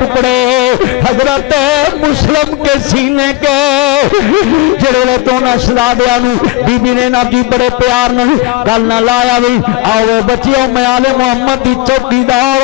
टुकड़े हजरत मुस्लिम के सीने के जेड़े दोनों शहजादियां नूं बीबी ने ना जी बड़े प्यार नाल गल ना लाया भी आओ बच्चियों मैं आले मुहम्मद दी चौकीदार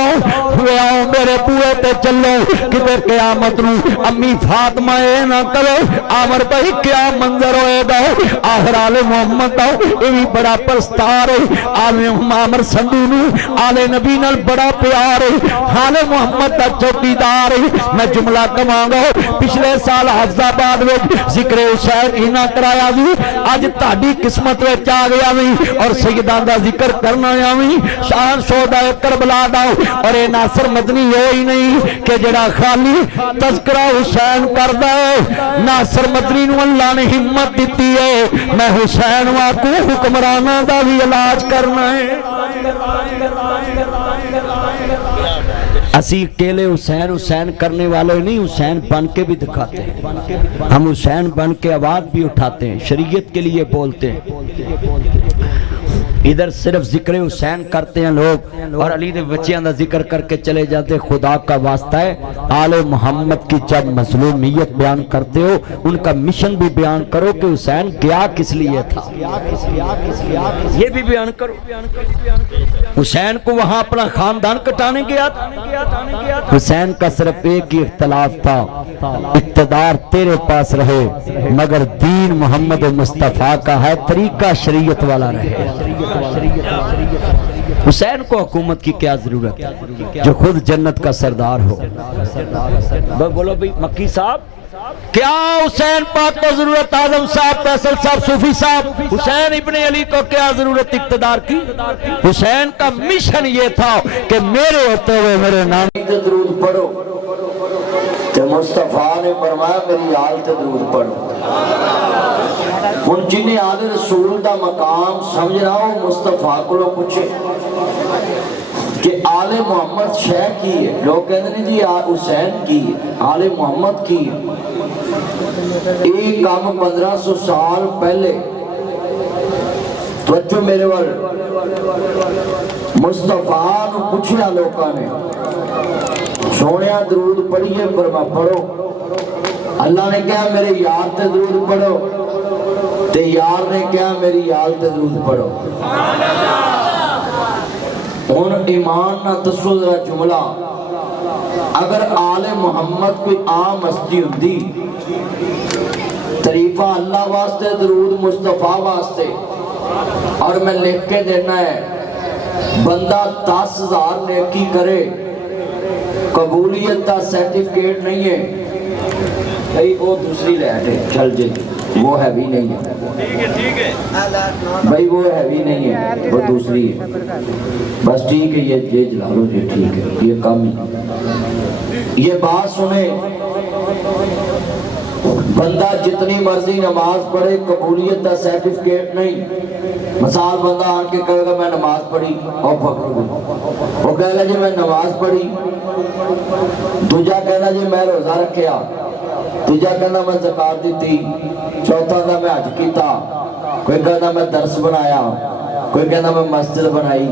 हूं आओ मेरे बूहे ते चलो किते क़यामत नूं अम्मी फातिमा ए ना करो आमर भाई क्या मंजर होएगा आखिर आले मुहम्मद दा ये भी बड़ा प्रस्तार है आले आमर संधू नूं आले नबी नाल बड़ा प्यार है आले मुहम्मद दा चौकीदार है मैं जुमला कमांगा पिछले साल हफ्जाबाद में जिक्र हुसैन इना कराया भी अज ताड़ी किस्मत विच आ गया भी और सैयदां दा जिक्र करना आया भी शान शोहदा करबला दा और ये नासर मदनी हो ही नहीं कि जड़ा खाली तज़किरा हुसैन करदा है नासर मदनी नूं अल्लाह ने हिम्मत दी है मैं हुसैन वाकू हुक्मराना दा भी इलाज करना है असी अकेले हुसैन हुसैन करने वाले नहीं हुसैन बन के भी दिखाते हैं हम हुसैन बन के आवाज भी उठाते हैं शरीयत के लिए बोलते हैं इधर सिर्फ जिक्र हुसैन करते हैं लोग और अली दे बच्चियां दा जिक्र करके चले जाते खुदा का वास्ता है आले मोहम्मद की जब मज़लूमियत बयान करते हो उनका मिशन भी बयान करो कि हुसैन गया किस लिए था ये भी बयान करो हुसैन को वहां अपना खानदान कटाने गया था हुसैन का सिर्फ एक ही इख्तलाफ था इक़्तिदार तेरे पास रहे मगर दीन मोहम्मद मुस्तफ़ा का है तरीका शरीयत वाला रहे हुसैन को हुकूमत की क्या जरूरत है जो खुद जन्नत का सरदार हो बोलो भाई मक्की साहब क्या हुसैन पाक को जरूरत आजम साहब फैसल साहब सूफी साहब हुसैन इब्ने अली को क्या जरूरत इक़्तिदार की हुसैन का मिशन ये था कि मेरे होते हुए मेरे नाम ते दरूद पढ़ो ते मुस्तफा ने फरमाया मेरी आल ते दरूद पढ़ो हुण जिन्हें आले रसूल दा मकाम समझना हो मुस्तफा को पूछे कि आले मोहम्मद शह की है लोग कहते हैं जी हुसैन की है आले मोहम्मद की है एक काम 1500 साल पहले तो मेरे वाल मुस्तफा नूं पूछया लोकां ने सोनिया दरूद पढ़िए पढ़ो अल्लाह ने कहा मेरे यार ते दरूद पढ़ो ते यार ने कहा मेरी यार ते दरूद पढ़ो हुण ईमान ना दसो जरा जुमला अगर आले मोहम्मद कोई आम हस्ती हुंदी तरीफा अल्लाह वास्ते दरूद मुस्तफा वास्ते और मैं लिख के देना है बंदा 10,000 नेकी करे कबूलियत का सर्टिफिकेट नहीं है भाई वो दूसरी लैट है चल जी वो हैवी नहीं है ठीक है भाई वो हैवी नहीं है वो दूसरी है बस ठीक है ये जला लो जी ठीक है ये कम ये बात सुने बंदा जितनी मर्जी नमाज पढ़े कबूलियत का सर्टिफिकेट नहीं मिसाल बंदा आके कहेगा मैं नमाज पढ़ी और वो कहेगा जी मैं नमाज पढ़ी दूजा कहना जी मैं रोजा रखा तीजा कहना मैं ज़कात दी चौथा कहना मैं हज किया कोई कहना मैं दरस बनाया कोई कहना मैं मस्जिद बनाई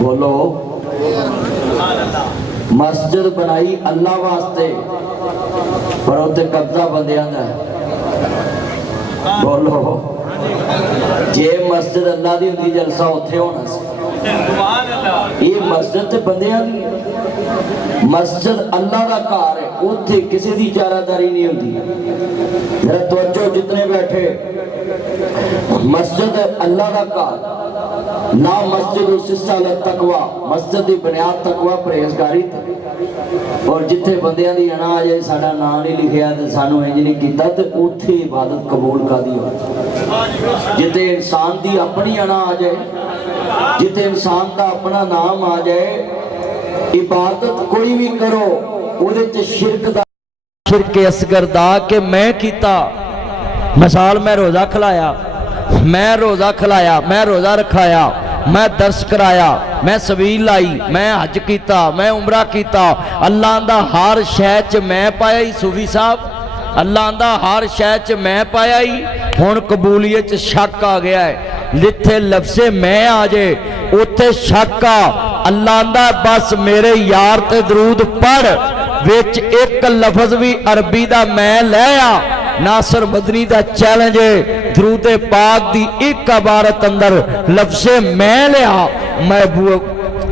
बोलो मस्जिद बनाई अल्लाह वास्ते पर उत्ते कब्जा बंदियां दा बोलो जे मस्जिद अल्लाह दी हुंदी जलसा उत्थे होना सी ये मस्जिद ते बंदियां दी मस्जिद अल्लाह दा घर है उत्थे किसी दी इजारादारी नहीं होती जरा तवज्जो जितने बैठे मस्जिद अल्लाह दा घर ना मस्जिद उसिसा तकवा मस्जिद की बुनियाद तकवा परहेजगारी और जिथे बंदियां दी अना आ जाए साडा नाम नहीं लिखिया ते सानू इंज नहीं कीता ते उत्थे इबादत कबूल कादी हो जिथे इंसान दी अपनी अना आ जाए जिथे इंसान दा अपना नाम आ जाए इबादत कोई भी करो उहदे च शिरक असगर दा के मैं कीता मिसाल मैं रोजा खिलाया मैं रोजा रखाया मैं दर्श कराया मैं सबील लाई मैं हज किया मैं उमरा किया अल्लाह दा हर शह च मैं पाया ही सूफी साहब अल्लाह दा हर शह च मैं पाया ही हुण कबूलियत च शक आ गया है जिथे लफ्ज़े मैं आ जाए उत्थे शक आ अल्लाह दा बस मेरे यार ते दरूद पढ़ विच एक लफज भी अरबी दा मैं लै आ। नासर मदनी दा चैलेंज है, दरूद पाक दी एक इबारत अंदर लफ्ज़े मैं लिया, मैं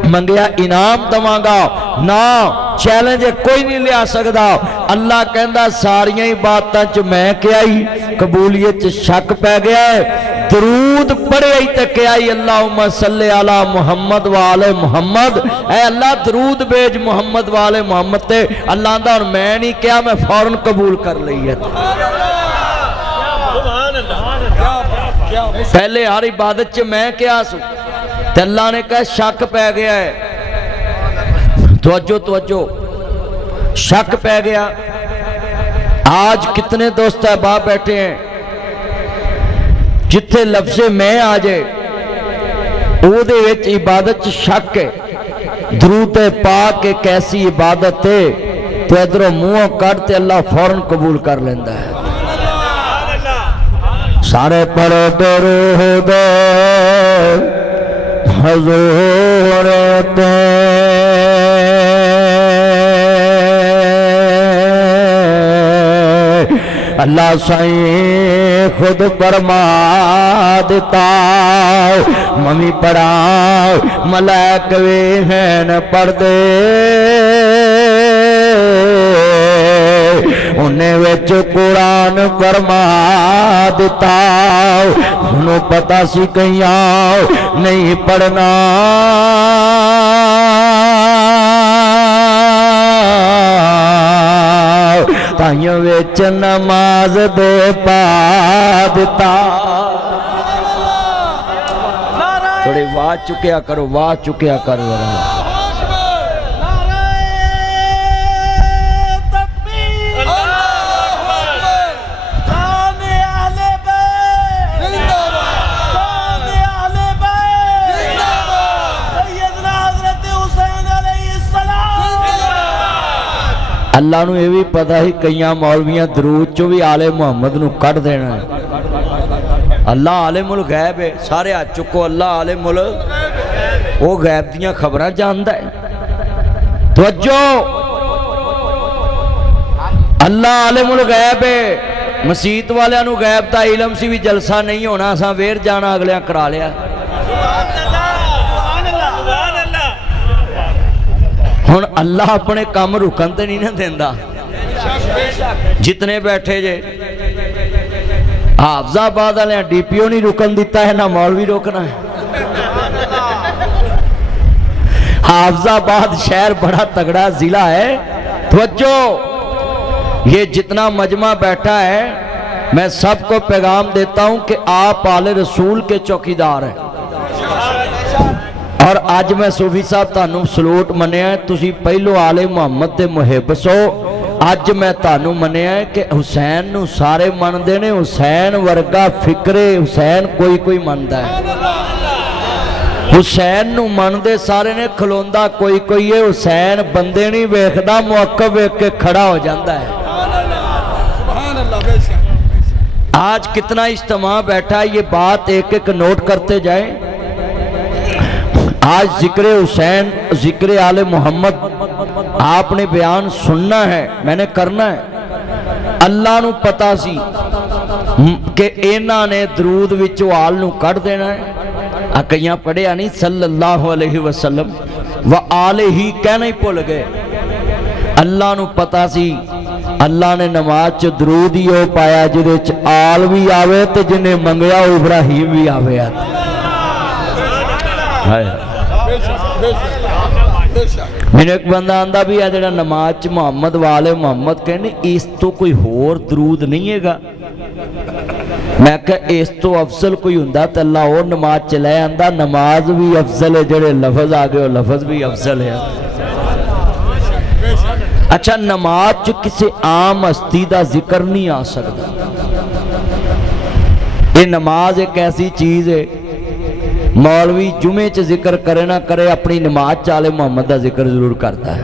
मंगया इनाम दवांगा ना, चैलेंज कोई नहीं लिया सकता। अल्लाह कहंदा सारियां ही बातां च मैं क्या ही, कबूलियत च शक पै गया है। दरूद पढ़े ही तो क्या ही, अल्लाहुम्मा सल्ले अला मुहम्मद वाले मुहम्मद, ऐ अल्लाह दरूद भेज मुहम्मद वाले मुहम्मद ते। अल्लाह दा हुण मैं नहीं क्या, मैं फौरन कबूल कर लई है। पहले हर इबादत च मैं क्या सू, ते अल्लाह ने कहा शक पै गया है। तवज्जो तवज्जो, शक पै गया। आज कितने दोस्त अहबाब बैठे हैं जिथे लफ्ज़े मैं आ जाए ओहदे विच इबादत च शक है। दरूद पाक एक ऐसी इबादत है तो इधरों मुंहों कट ते अल्लाह फौरन कबूल कर लेंदा है। सारे पढ़ो दरूद हुजूर ते, अल्लाह साईं खुद फरमा देता, मम्मी पढ़ा मलाक वे हैं न पढ़दे, उन्हें विच कुरान फरमा देता। उन्होंने पता सी कईयां नहीं पढ़ना, ताइयों विच नमाज दे पा दिता। थोड़ी वाह चुकिया करो, वाह चुकिया करो जरा। अल्लाह नूं ये भी पता ही कई मौलवियां दरूद चो भी आले मुहम्मद नूं कढ़ देना है। अल्लाह आले मुल गैब है, सारे हाथ चुको। अल्लाह आले मुल वो गैब दियां खबरां जानदा है। तवज्जो, अल्लाह आले मुल गैब है। मसीत वालियां नूं गैब दा इलम सी भी जलसा नहीं होना, असां वेर जाना अगलियां करा लिया। हुण अल्लाह अपने काम रुकन ते नहीं ना देंदा। जितने बैठे जे हाफजाबाद वाले डीपीओ नहीं रुकन दिता है, ना मौलवी रोकना है। हाफजाबाद शहर बड़ा तगड़ा जिला है। तवज्जो, ये जितना मजमा बैठा है मैं सबको पैगाम देता हूं कि आप आले रसूल के चौकीदार हैं। और अज मैं सूफी साहब तुहानू सलूट मनिया, तुसी पहलो आले मुहम्मद दे मुहिब सो। अज मैं तुहानू मनिया कि हुसैन नू सारे मनदे ने, हुसैन वर्गा फिक्रे हुसैन कोई कोई मनदा है। हुसैन नू मनदे सारे ने, खलोंदा कोई कोई है। हुसैन बंदे नहीं वेखदा, मौका वेख के खड़ा हो जाता है। आज कितना इज्तिमा बैठा है, ये बात एक एक नोट करते जाए। आज जिक्र हुसैन, जिक्र आले मोहम्मद आपने बयान सुनना है, मैंने करना है। अल्लाह नू पता सी कि इन्हां ने दरूद विचों आल नू कढ़ देना है। कईयां पढ़िया नहीं सल्लल्लाहु अलैहि वसल्लम व आले ही कहना ही भुल गए। अल्लाह नू पता सी, अल्लाह ने नमाज च दरूद ही वो पाया जिहदे च आल भी आवे ते जिन्हें मंगया इब्राहिम भी आवे। मेरे एक बंदा आंदा भी है जो नमाज च मुहम्मद वाले मुहम्मद कहने, इस तो कोई होर दरूद नहीं है। मैं कहा इस तो अफजल कोई हुंदा तो अल्लाह और नमाज च लै आंदा। नमाज भी अफजल है, जेड़े लफज आ गए लफज भी अफजल है। अच्छा, नमाज च किसी आम हस्ती का जिक्र नहीं आ सकता। ये नमाज एक ऐसी चीज है, मौलवी जुमे च जिक्र करे ना करे, अपनी नमाज चाले मुहम्मद का जिक्र जरूर करता है।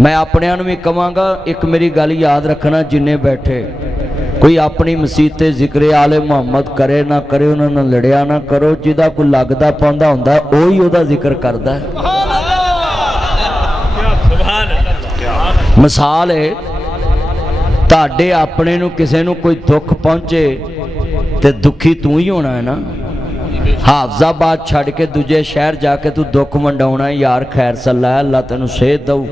मैं अपने भी कहांगा, एक मेरी गल याद रखना, जिन्हें बैठे कोई अपनी मसीत ते जिक्र आले मुहम्मद करे ना करे, उन्होंने लड़िया ना करो। जिदा कोई लगता पाउंदा हुंदा ओही ओहदा जिक्र करदा है। ਮਿਸਾਲ ਹੈ ਤੁਹਾਡੇ ਆਪਣੇ ਨੂੰ ਕਿਸੇ ਨੂੰ ਕੋਈ ਦੁੱਖ ਪਹੁੰਚੇ ਤੇ ਦੁਖੀ ਤੂੰ ਹੀ ਹੋਣਾ ਹੈ ਨਾ। ਹਾਫਜ਼ਾਬਾਦ ਛੱਡ ਕੇ ਦੂਜੇ ਸ਼ਹਿਰ ਜਾ ਕੇ ਤੂੰ ਦੁੱਖ ਵੰਡਾਉਣਾ ਯਾਰ, ਖੈਰ ਸੱਲਾ ਅੱਲਾ ਤੈਨੂੰ ਸਿਹਤ ਦਊ।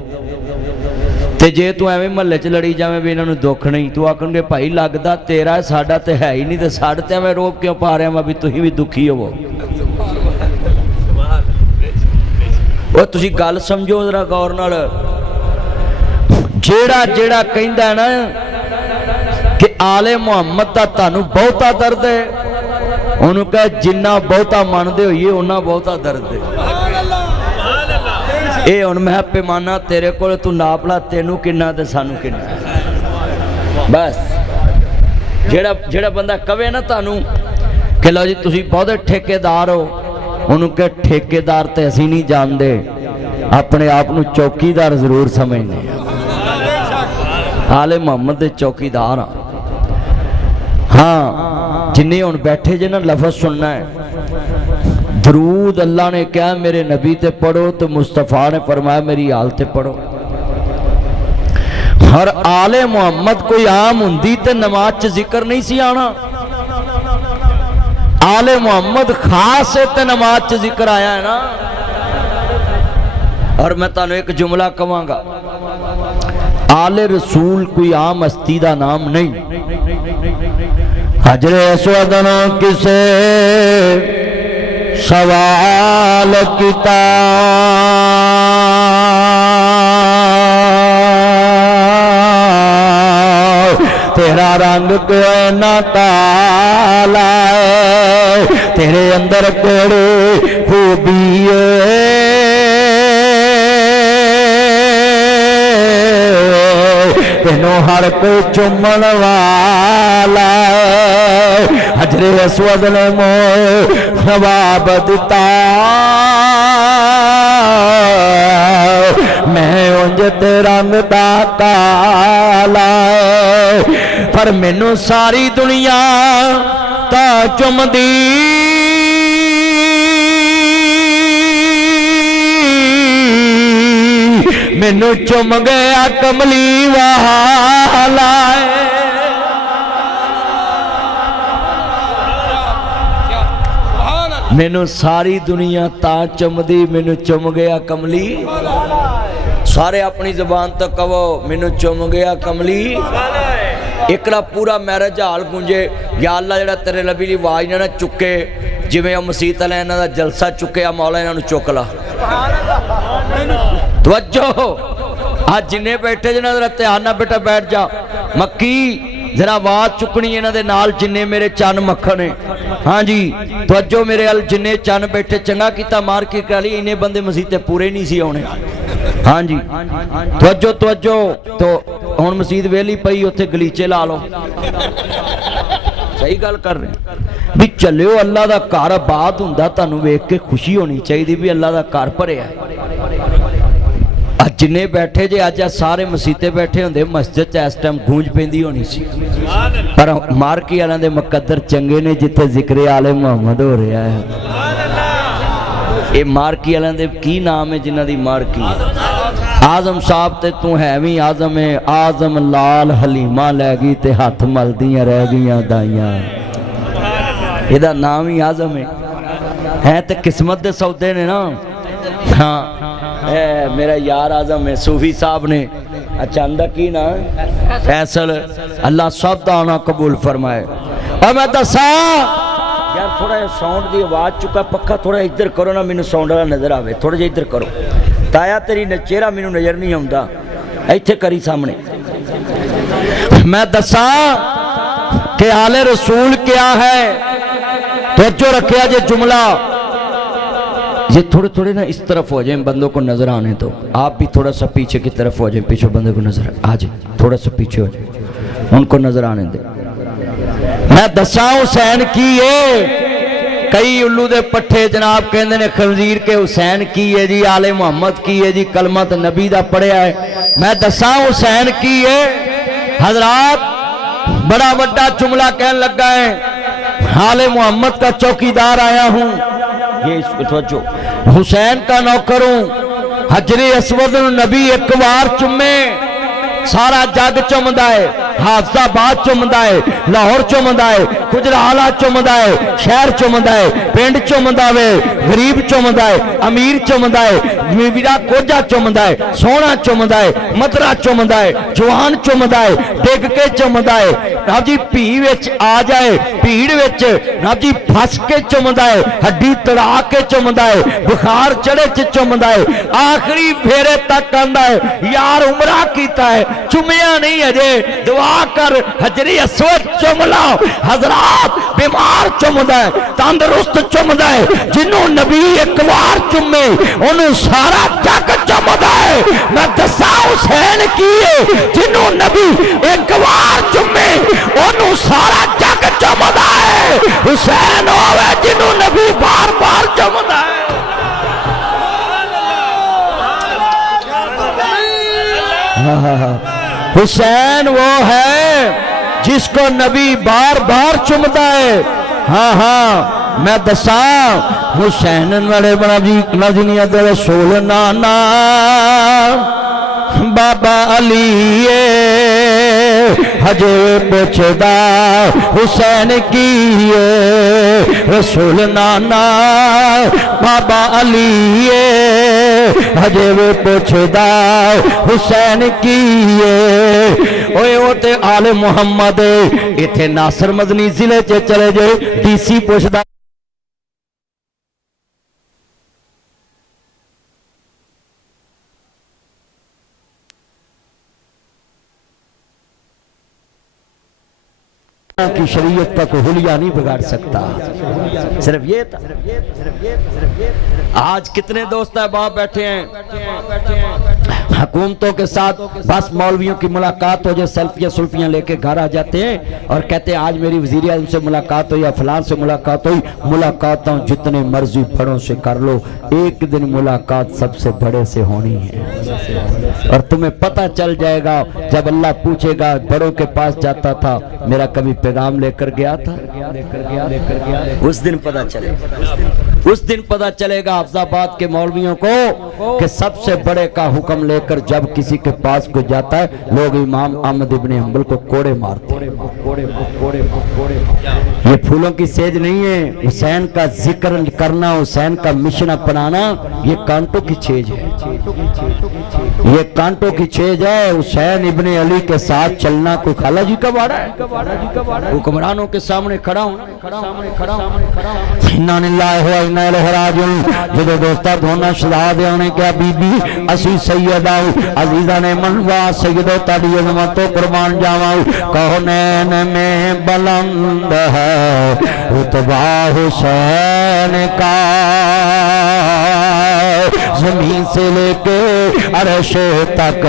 ਤੇ ਜੇ ਤੂੰ ਐਵੇਂ ਮਹੱਲੇ 'ਚ ਲੜੀ ਜਾਵੇਂ ਵੀ ਇਹਨਾਂ ਨੂੰ ਦੁੱਖ ਨਹੀਂ, ਤੂੰ ਆਖਣਗੇ ਭਾਈ ਲੱਗਦਾ ਤੇਰਾ ਸਾਡਾ ਤੇ ਹੈ ਹੀ ਨਹੀਂ, ਤੇ ਸਾਡੇ ਤੇ ਐਵੇਂ ਰੋਬ ਕਿਉਂ ਪਾ ਰਿਹਾ ਵਾ ਵੀ ਤੁਸੀਂ ਵੀ ਦੁਖੀ ਹੋਵੋ। ਉਹ ਤੁਸੀਂ ਗੱਲ ਸਮਝੋ ਜ਼ਰਾ ਗੌਰ ਨਾਲ। ਜਿਹੜਾ ਕਹਿੰਦਾ ਨਾ ਕਿ ਆਲੇ ਮੁਹੰਮਦ ਦਾ ਤੁਹਾਨੂੰ ਬਹੁਤਾ ਦਰਦ ਹੈ, ਉਹਨੂੰ ਕਹੇ ਜਿੰਨਾ ਬਹੁਤਾ ਮੰਨਦੇ ਹੋਈਏ ਉਹਨਾਂ ਬਹੁਤਾ ਦਰਦ ਹੈ। ਇਹ ਹੁਣ ਮੈਂ ਪੈਮਾਨਾ ਤੇਰੇ ਕੋਲ, ਤੂੰ ਨਾਪ ਲਾ ਤੈਨੂੰ ਕਿੰਨਾ ਤੇ ਸਾਨੂੰ ਕਿੰਨਾ। ਬਸ ਜਿਹੜਾ ਬੰਦਾ ਕਵੇ ਨਾ ਤੁਹਾਨੂੰ ਕਿ ਲਓ ਜੀ ਤੁਸੀਂ ਬਹੁਤੇ ਠੇਕੇਦਾਰ ਹੋ, ਉਹਨੂੰ ਕਹੇ ਠੇਕੇਦਾਰ ਤੇ ਅਸੀਂ ਨਹੀਂ ਜਾਣਦੇ, ਆਪਣੇ ਆਪ ਨੂੰ ਚੌਕੀਦਾਰ ਜ਼ਰੂਰ ਸਮਝਦੇ ਆਲੇ ਮੁਹੰਮਦ ਦੇ ਚੌਕੀਦਾਰ ਆ। हाँ जिन्हें हुण बैठे जे ना लफज सुनना है, दरूद अल्लाह ने कहा मेरे नबी ते पढ़ो, तो मुस्तफा ने फरमाया मेरी आल ते पढ़ो। हर आले मुहम्मद कोई आम हुंदी ते नमाज च जिक्र नहीं सी आना, आले मुहम्मद खास है ते नमाज च जिक्र आया है ना। और मैं तुहानू एक जुमला कहांगा, आले रसूल कोई आम हस्ती दा नाम नहीं। हजरे अस्वद ने किसे सवाल किता, तेरा रंग क्यों ना काला है, तेरे अंदर केड़े खूबी तेनों हर कोई चुमन वाला है। हजरे अस्वद ने मोह जवाब दिता, मैं उंज ते रंग दा काला है, पर मैनू सारी दुनिया ता चुमदी, मैनू चुम गया कमली वाला। मैनू सारी दुनिया ता चुमदी, मैनू चुम गया कमली। सारे अपनी जुबान तो कहो मैनू चुम गया कमली। एकड़ा पूरा मैरिज हाल गूंजे, या अल्लाह जेड़ा तेरे नबी दी आवाज़ ना चुके, जिवें मसीत वाले इन्हां दा जलसा चुक्या, मौला इन्हां नूं चुक ला। तवज्जो, आज जिन्ने बैठे जिन्हां दा ध्यान ना बेटा बैठ जा, मक्की जरा आवाज चुकनी इन्हां दे नाल जिन्ने मेरे चन मक्खन है। हाँ जी तवज्जो मेरे अल जिन्ने चन बैठे, चंगा कीता मार के कह ली, इन्ने बंदे मसीते पूरे नहीं सी आने। हाँ जी तवज्जो तवज्जो, तो हुण मसीत वेली पई, उत्थे गलीचे ला लो। सही गल कर रहे भी चलियो, अल्लाह दा घर आबाद हुंदा तुहानू वेख के खुशी होनी चाहिए भी अल्लाह दा घर भरिया। जिन्ने बैठे जे अज सारे मसीते बैठे होंदे, मस्जिद च इस टाइम गूंज पैंदी होनी सी, पर मारकी वालों दे मुकद्दर चंगे ने जिथे जिक्र आले मुहम्मद हो रहा है। ये मारकी वालों दे की नाम है जिन्हां दी मारकी? आजम साहब ते तू है भी आजम है, आजम लाल हलीमा लै गई ते हथ मलदियां रह गईयां दाइयां, इहदा नाम ही आजम है ते किस्मत दे सौदे ने ना। हाँ मेरा यार आजम है सूफी साहब ने, अच्छा अंदा की ना फैसल, अल्लाह सब दा आना कबूल फरमाए। और मैं दसा यार थोड़ा साउंड की आवाज़ चुका, पक्का थोड़ा इधर करो ना, मैनू साउंड वाला नजर आवे, थोड़ा जिहा इधर करो। ताया तेरी चेहरा मैनू नजर नहीं आउंदा, इत्थे करी सामने। मैं दसा कि आले रसूल क्या है, तो जो रखा जे जुमला, ये थोड़े थोड़े ना इस तरफ हो जाए, बंदों को नजर आने दो। आप भी थोड़ा सा पीछे की तरफ हो जाए, पीछे बंदे को नजर आ जाए, थोड़ा सा पीछे हो जाए, उनको नजर आने दे। मैं दसा हुसैन की है, कई उल्लू दे पट्ठे जनाब कहते ने खंजीर के हुसैन की है जी, आले मुहम्मद की है जी, कलमा तो नबी दा पढ़िया है। मैं दसा हुसैन की है। हजरात बड़ा बड़ा जुमला कहने लगा है, आले मुहम्मद का चौकीदार आया हूँ, ये इसको सोचो, हुसैन का नौकर हूं। हजरे अस्वद नबी एक बार चुमे, सारा जग चुमदा है, हाफजाबाद चुमदा है, लाहौर चुमदा है, गुजराला चुमदा है, शहर चुमदा है, पिंड चुमदा वे, गरीब चुमदा है, अमीर चुमदा है, वीरा कोजा चुमदा है, सोहना चुमदा है, मदरा चुमदा है, जवान चुमदा है, डिग के चुमदा है, जनाब जी भी विच आ जाए, भीड़ विच जनाब जी फस के चुमदा है, हड्डी तड़ा के चुमदा है, बुखार चढ़े च चुमदा है, आखिरी फेरे तक आंदा है यार उमरा कीता है, चुमिया नहीं अजे, दुआ कर हजरी अस्वद चुम लो। हजरात बीमार चुमदा है, तंदुरुस्त चुमदा है, जिन्हों नबी एक बार चुमे उन्होंने सारा जग चुमदा है। मैं दसा हुसैन की जिन्हों नबी एक बार चुमे उन्होंने सारा जग चुमदा है। हुसैन होवे जिन्हों नबी बार बार चुमदा है। हुसैन वो है जिसको नबी बार बार चुमता है। हाँ हाँ मैं दसा हुसैन वाले बना जी नजनिया तेरे सोल नाना बाबा अली हजे पुछदा हुसैन की रसूल नाना बाबा अली हजे वे पुछदा हुसैन की ओए ओ ते आले मुहम्मद इथे नासर मदनी जिले च चले जे डीसी पुछदा की शरीयत का कोई हुलिया नहीं बिगाड़ सकता। सिर्फ ये था। आज कितने दोस्त अहबाब बैठे हैं हुकूमतों के साथ, बस मौलवियों की मुलाकात हो जाए सेल्फियां सुल्फियां लेके घर आ जाते हैं और कहते हैं आज मेरी वजीर आज़म से मुलाकात हुई या फलान से मुलाकात हुई। मुलाकातों जितने मर्जी बड़ों से कर लो, एक दिन मुलाकात सबसे बड़े से होनी है और तुम्हें पता चल जाएगा जब अल्लाह पूछेगा बड़ों के पास जाता था मेरा कभी पैगाम लेकर गया था, उस दिन पता चलेगा। उस दिन पता चलेगा हाफिजाबाद के मौलवियों को कि सबसे बड़े का हुक्म लेकर जब किसी के पास को जाता है लोग इमाम अहमद इब्ने हंबल को कोड़े मारते हैं। ये फूलों की सेज नहीं है। हुसैन का जिक्र करना, हुसैन का मिशन अपनाना ये कांटों की छेज है, ये कांटों की छेज है। हुसैन इब्ने अली के साथ चलना कोई खाला जी का वाड़ा है। हुक्मरानों के सामने खड़ा होना, इन्ना लिल्लाहि व इन्ना इलैहि राजिऊन। जो दोस्ता धोना शहदा देने क्या बीबी असी सैयदा अजीजा ने मनवा सैयदो ताड़ी अजमतों कुर्बान जावा। कहो नैन में बुलंद है रुतबा हुसैन का, जमीन से लेके अर्श तक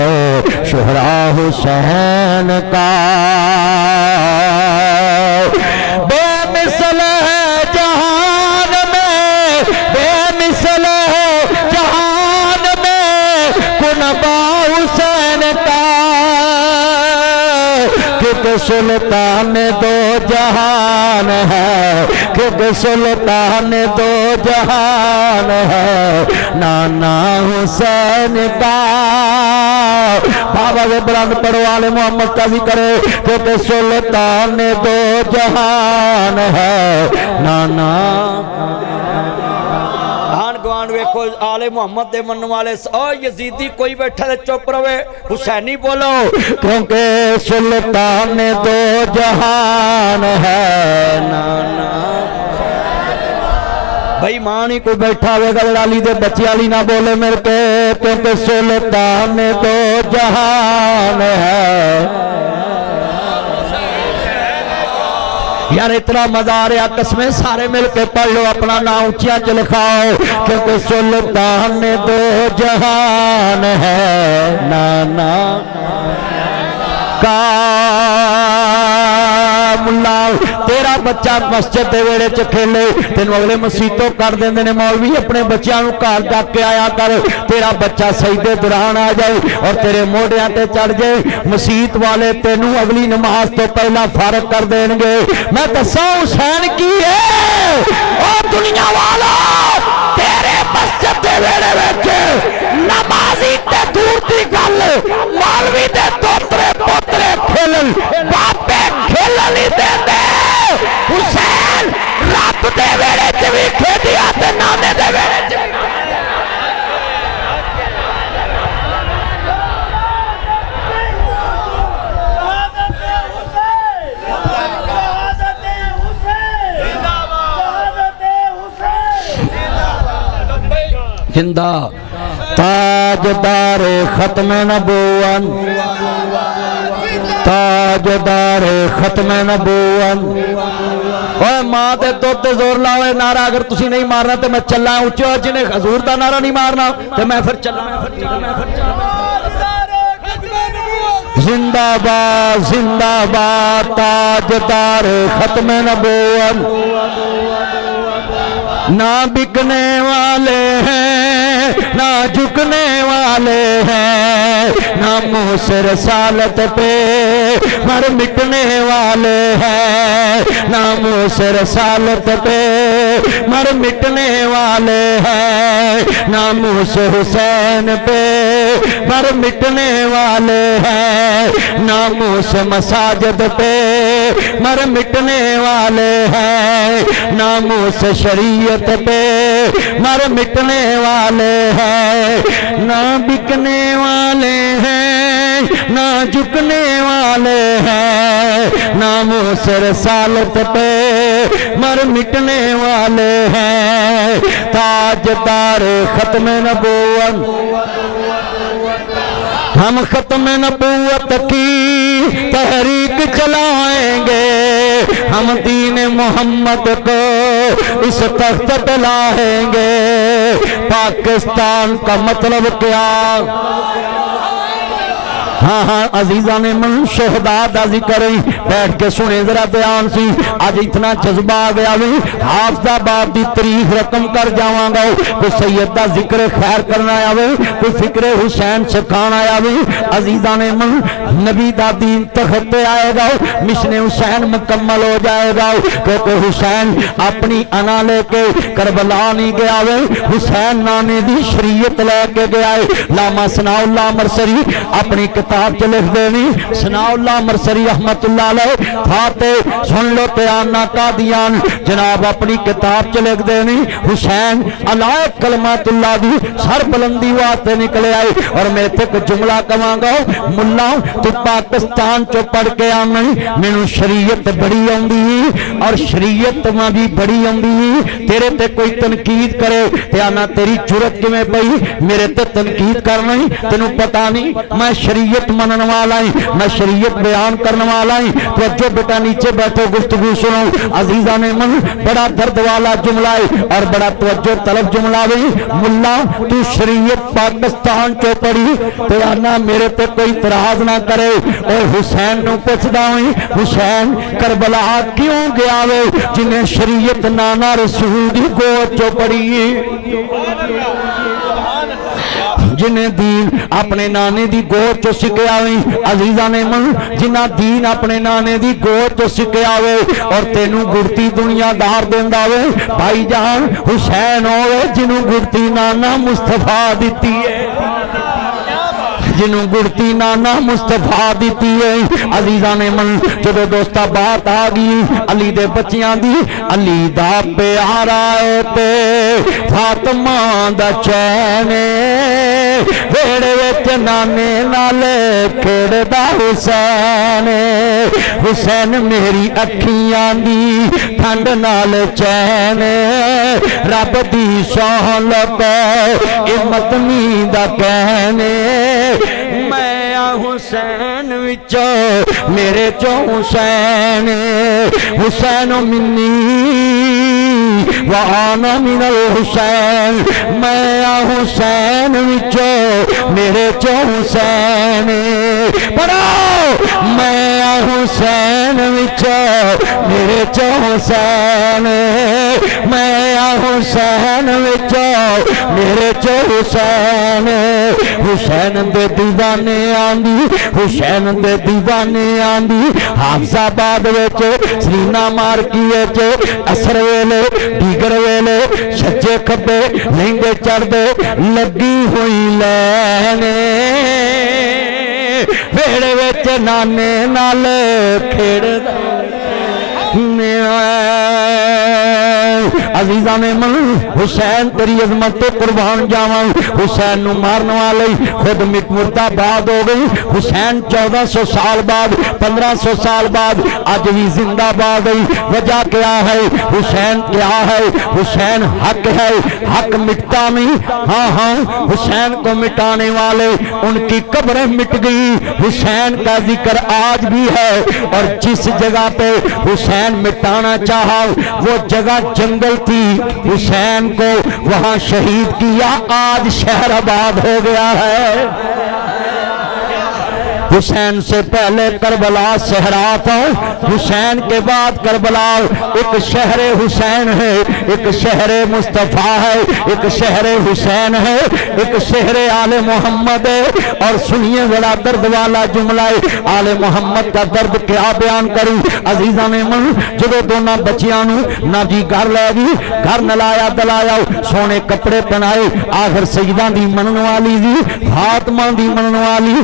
शोहरा हुसैन का। बेमिसल है जहान में, बेमिसल है जहान में कुनबा हुसैन का। क्योंकि सुल्तान दो जहान है, क्योंकि सुल्तान दो जहान है नाना हुसैन का। बाबा के बुलंद पढ़ो वाले मोहम्मद का भी करे क्योंकि सुल्तान दो जहान है नाना। गवान वेखो आले मोहम्मद दे मन वाले ओ यजीदी कोई बैठा है चुप रहे, हुसैनी बोलो क्योंकि सुल्तान दो जहान है नाना। भाई मां नहीं कोई बैठा होगा लड़ाली दे बच्चे वाली ना बोले मेरे पे, क्योंकि सुल्तान दो जहान है। यार इतना मजा आ रहा, कसमें सारे मिलके पढ़ लो, अपना नाम ऊंचा च लिखाओ क्योंकि सुल्तान दो जहान है नाना का। मुल्ला तेरा बच्चा मस्जिद के वेड़े च खेले तेन अगले मसीतों कर देंगे ने मौलवी अपने बच्चों घर जाके आया कर, तेरा बच्चा सजदे दौरान आ जाए और तेरे मोढ़ियां ते चढ़ जाए, मसीत वाले तेनू अगली नमाज तो पहला फारग कर देंगे। मैं दसा हुसैन की है ओ दुनिया वाला तेरे मस्जिद के वेड़े विच नमाजी ते दूर दी गल मौलवी दे खेल बापे खेल नहीं देते हुसैन रब दे वेड़े च भी खेडिया ते नाने दे वेड़े च भी जिंदा ताजदार खत्म नबूवन ताजदार खत्म नबूवन ओए मां ते दुध जोर लाओ नारा अगर तुसी नहीं मारना तो मैं चला उच्चे जिन्हें हजूर का नारा नहीं मारना तो मैं फिर चला जिंदाबाद जिंदाबाद ताजदार खत्म नबूवन ना बिकने वाले हैं ना झुकने वाले हैं ना मुँह से रसालत पे मर मिटने वाले हैं ना मुँह से रसालत पे मर मिटने वाले हैं ना मुँह से हुसैन पे मर मिटने वाले हैं ना मुँह से मसाजिद पे मर मिटने वाले हैं ना मुँह से शरीयत पे मर मिटने वाले हैं ना बिकने वाले हैं ना झुकने वाले हैं ना मुँह से रसालत पे मर मिटने वाले हैं ताजदार खत्म नबूवत हम खत्म नबूवत की तहरीक चलाएंगे हम दीन मोहम्मद को इस तख्त पे लाएंगे पाकिस्तान का मतलब क्या हाँ हाँ अजीजा ने मन शहदा दा जिक्र बैठ के सुने जरा ध्यान सी आज इतना जज्बा आ गया भी हाफिजाबाद की तारीख रकम कर जावांगा कोई सैयद दा जिक्र खैर करना आवे कोई फिक्रे हुसैन सिखाना आवे अजीजा ने मन नबी दा दीन तख्त पे आएगा मिशन हुसैन मुकम्मल हो जाएगा क्योंकि हुसैन अपनी अना लेके करबला नहीं गया वे हुसैन नाने दी शरीयत लेके गया है लामा सनाउल्लाह मरसरी अपनी किताब च लिख देनी सनाउल्लाह मरसरी रहमतुल्लाह अलैह फाते सुन लो त्याना कादियान जनाब अपनी किताब च लिख देनी हुसैन अलाए कलमातुल्लाह दी सर बुलंदी वास्ते निकले आए और मैं ते एक जुमला कवांगा मुल्ला तू पाकिस्तान चो पढ़ के आना मैनू शरीयत बड़ी आउंदी और शरीयत में भी बड़ी आउंदी तेरे ते कोई तनकीद करे ते आना तेरी जुरत किवें पई मेरे ते तनकीद करना तेनू पता नहीं मैं शरीयत मनन वाला ही मैं शरीयत बयान करने वाला ही तो बेटा नीचे बैठो गुफ्तगू सुनो अजीजा ने मन बड़ा दर्द वाला जुमला है और बड़ा तवज्जो तलब जुमला है मुल्ला तू शरीयत पाकिस्तान चो पढ़ी तो आना मेरे पे कोई इतराज ना करे और हुसैन नु पूछदा हूं हुसैन करबला क्यों गया वे जिन्हें शरीयत नाना रसूल दी गोद चो पढ़ी जिन्हें दीन अपने नाने दी गोद चो सिक्या वे अजीजा ने मन जिन्ना दीन अपने नाने दी गोद चो सिक्या वे और तेनू गुरती दुनियादार देंदा वे भाई जान हुसैन होवे जिन्नू गुरती नाना मुस्तफा दिती है जिन्हों गुरती नाना मुस्तफा दी है अजीजा ने मन जो दोस्ता बात आ गई अली दे बच्चियां दी अली दा प्यारा है ते फातिमा दा चैन वेड़े विच नाने नाल खेड़दा हुसैन हुसैन मेरी अखियां दी ठंड नाल चैन रब दी शौलत हिम्मत नी दा कहने मैं हुसैन विचो मेरे चो हुसैन हुसैन मिन्नी वाना मिनल हुसैन मैं हुसैन विचो मेरे चो हुसैन पढ़ो मैं हुसैन विचो मेरे चो हुसैन मैं हुसैन विचो मेरे चो हुसैन हुसैन दे दीवाने आंदी हुसैन दे दीवाने आंदी हाफिजाबाद विच सीना मारकी विच असर वेले डीगर वेले सज्जे खब्बे लहंगे चढ़दे लगी हुई लैने वेड़े विच नाने नाल खेड़दा अजीजा ने मन हुसैन तेरी अजमत तो कुर्बान जावा हुसैन नु मारने वाले खुद मुर्दाबाद हो गई हुसैन 1400 साल बाद 1500 साल बाद अज भी जिंदाबाद है वजह क्या है हुसैन क्या है हुसैन हक है हक मिटता नहीं हाँ हाँ हुसैन को मिटाने वाले उनकी कब्रें मिट गई हुसैन का जिक्र आज भी है और जिस जगह पे हुसैन मिटाना चाहा वो जगह जंगल थी हुसैन को वहां शहीद किया आज शहर आबाद हो गया है हुसैन से पहले करबला सहरा था हुसैन के बाद करबला एक शहर हुसैन है एक शहर मुस्तफ़ा है एक शहर हुसैन है एक शहर आले मोहम्मद है और सुनिए बड़ा दर्द वाला जुमला है आले मोहम्मद का दर्द क्या बयान करूं अजीजा ने मन जो दोनों बच्चियां ना जी घर लै गई घर नलाया दलाया सोने कपड़े पहनाए आखिर सईदा दी मनन वाली जी फातिमा दी मनन वाली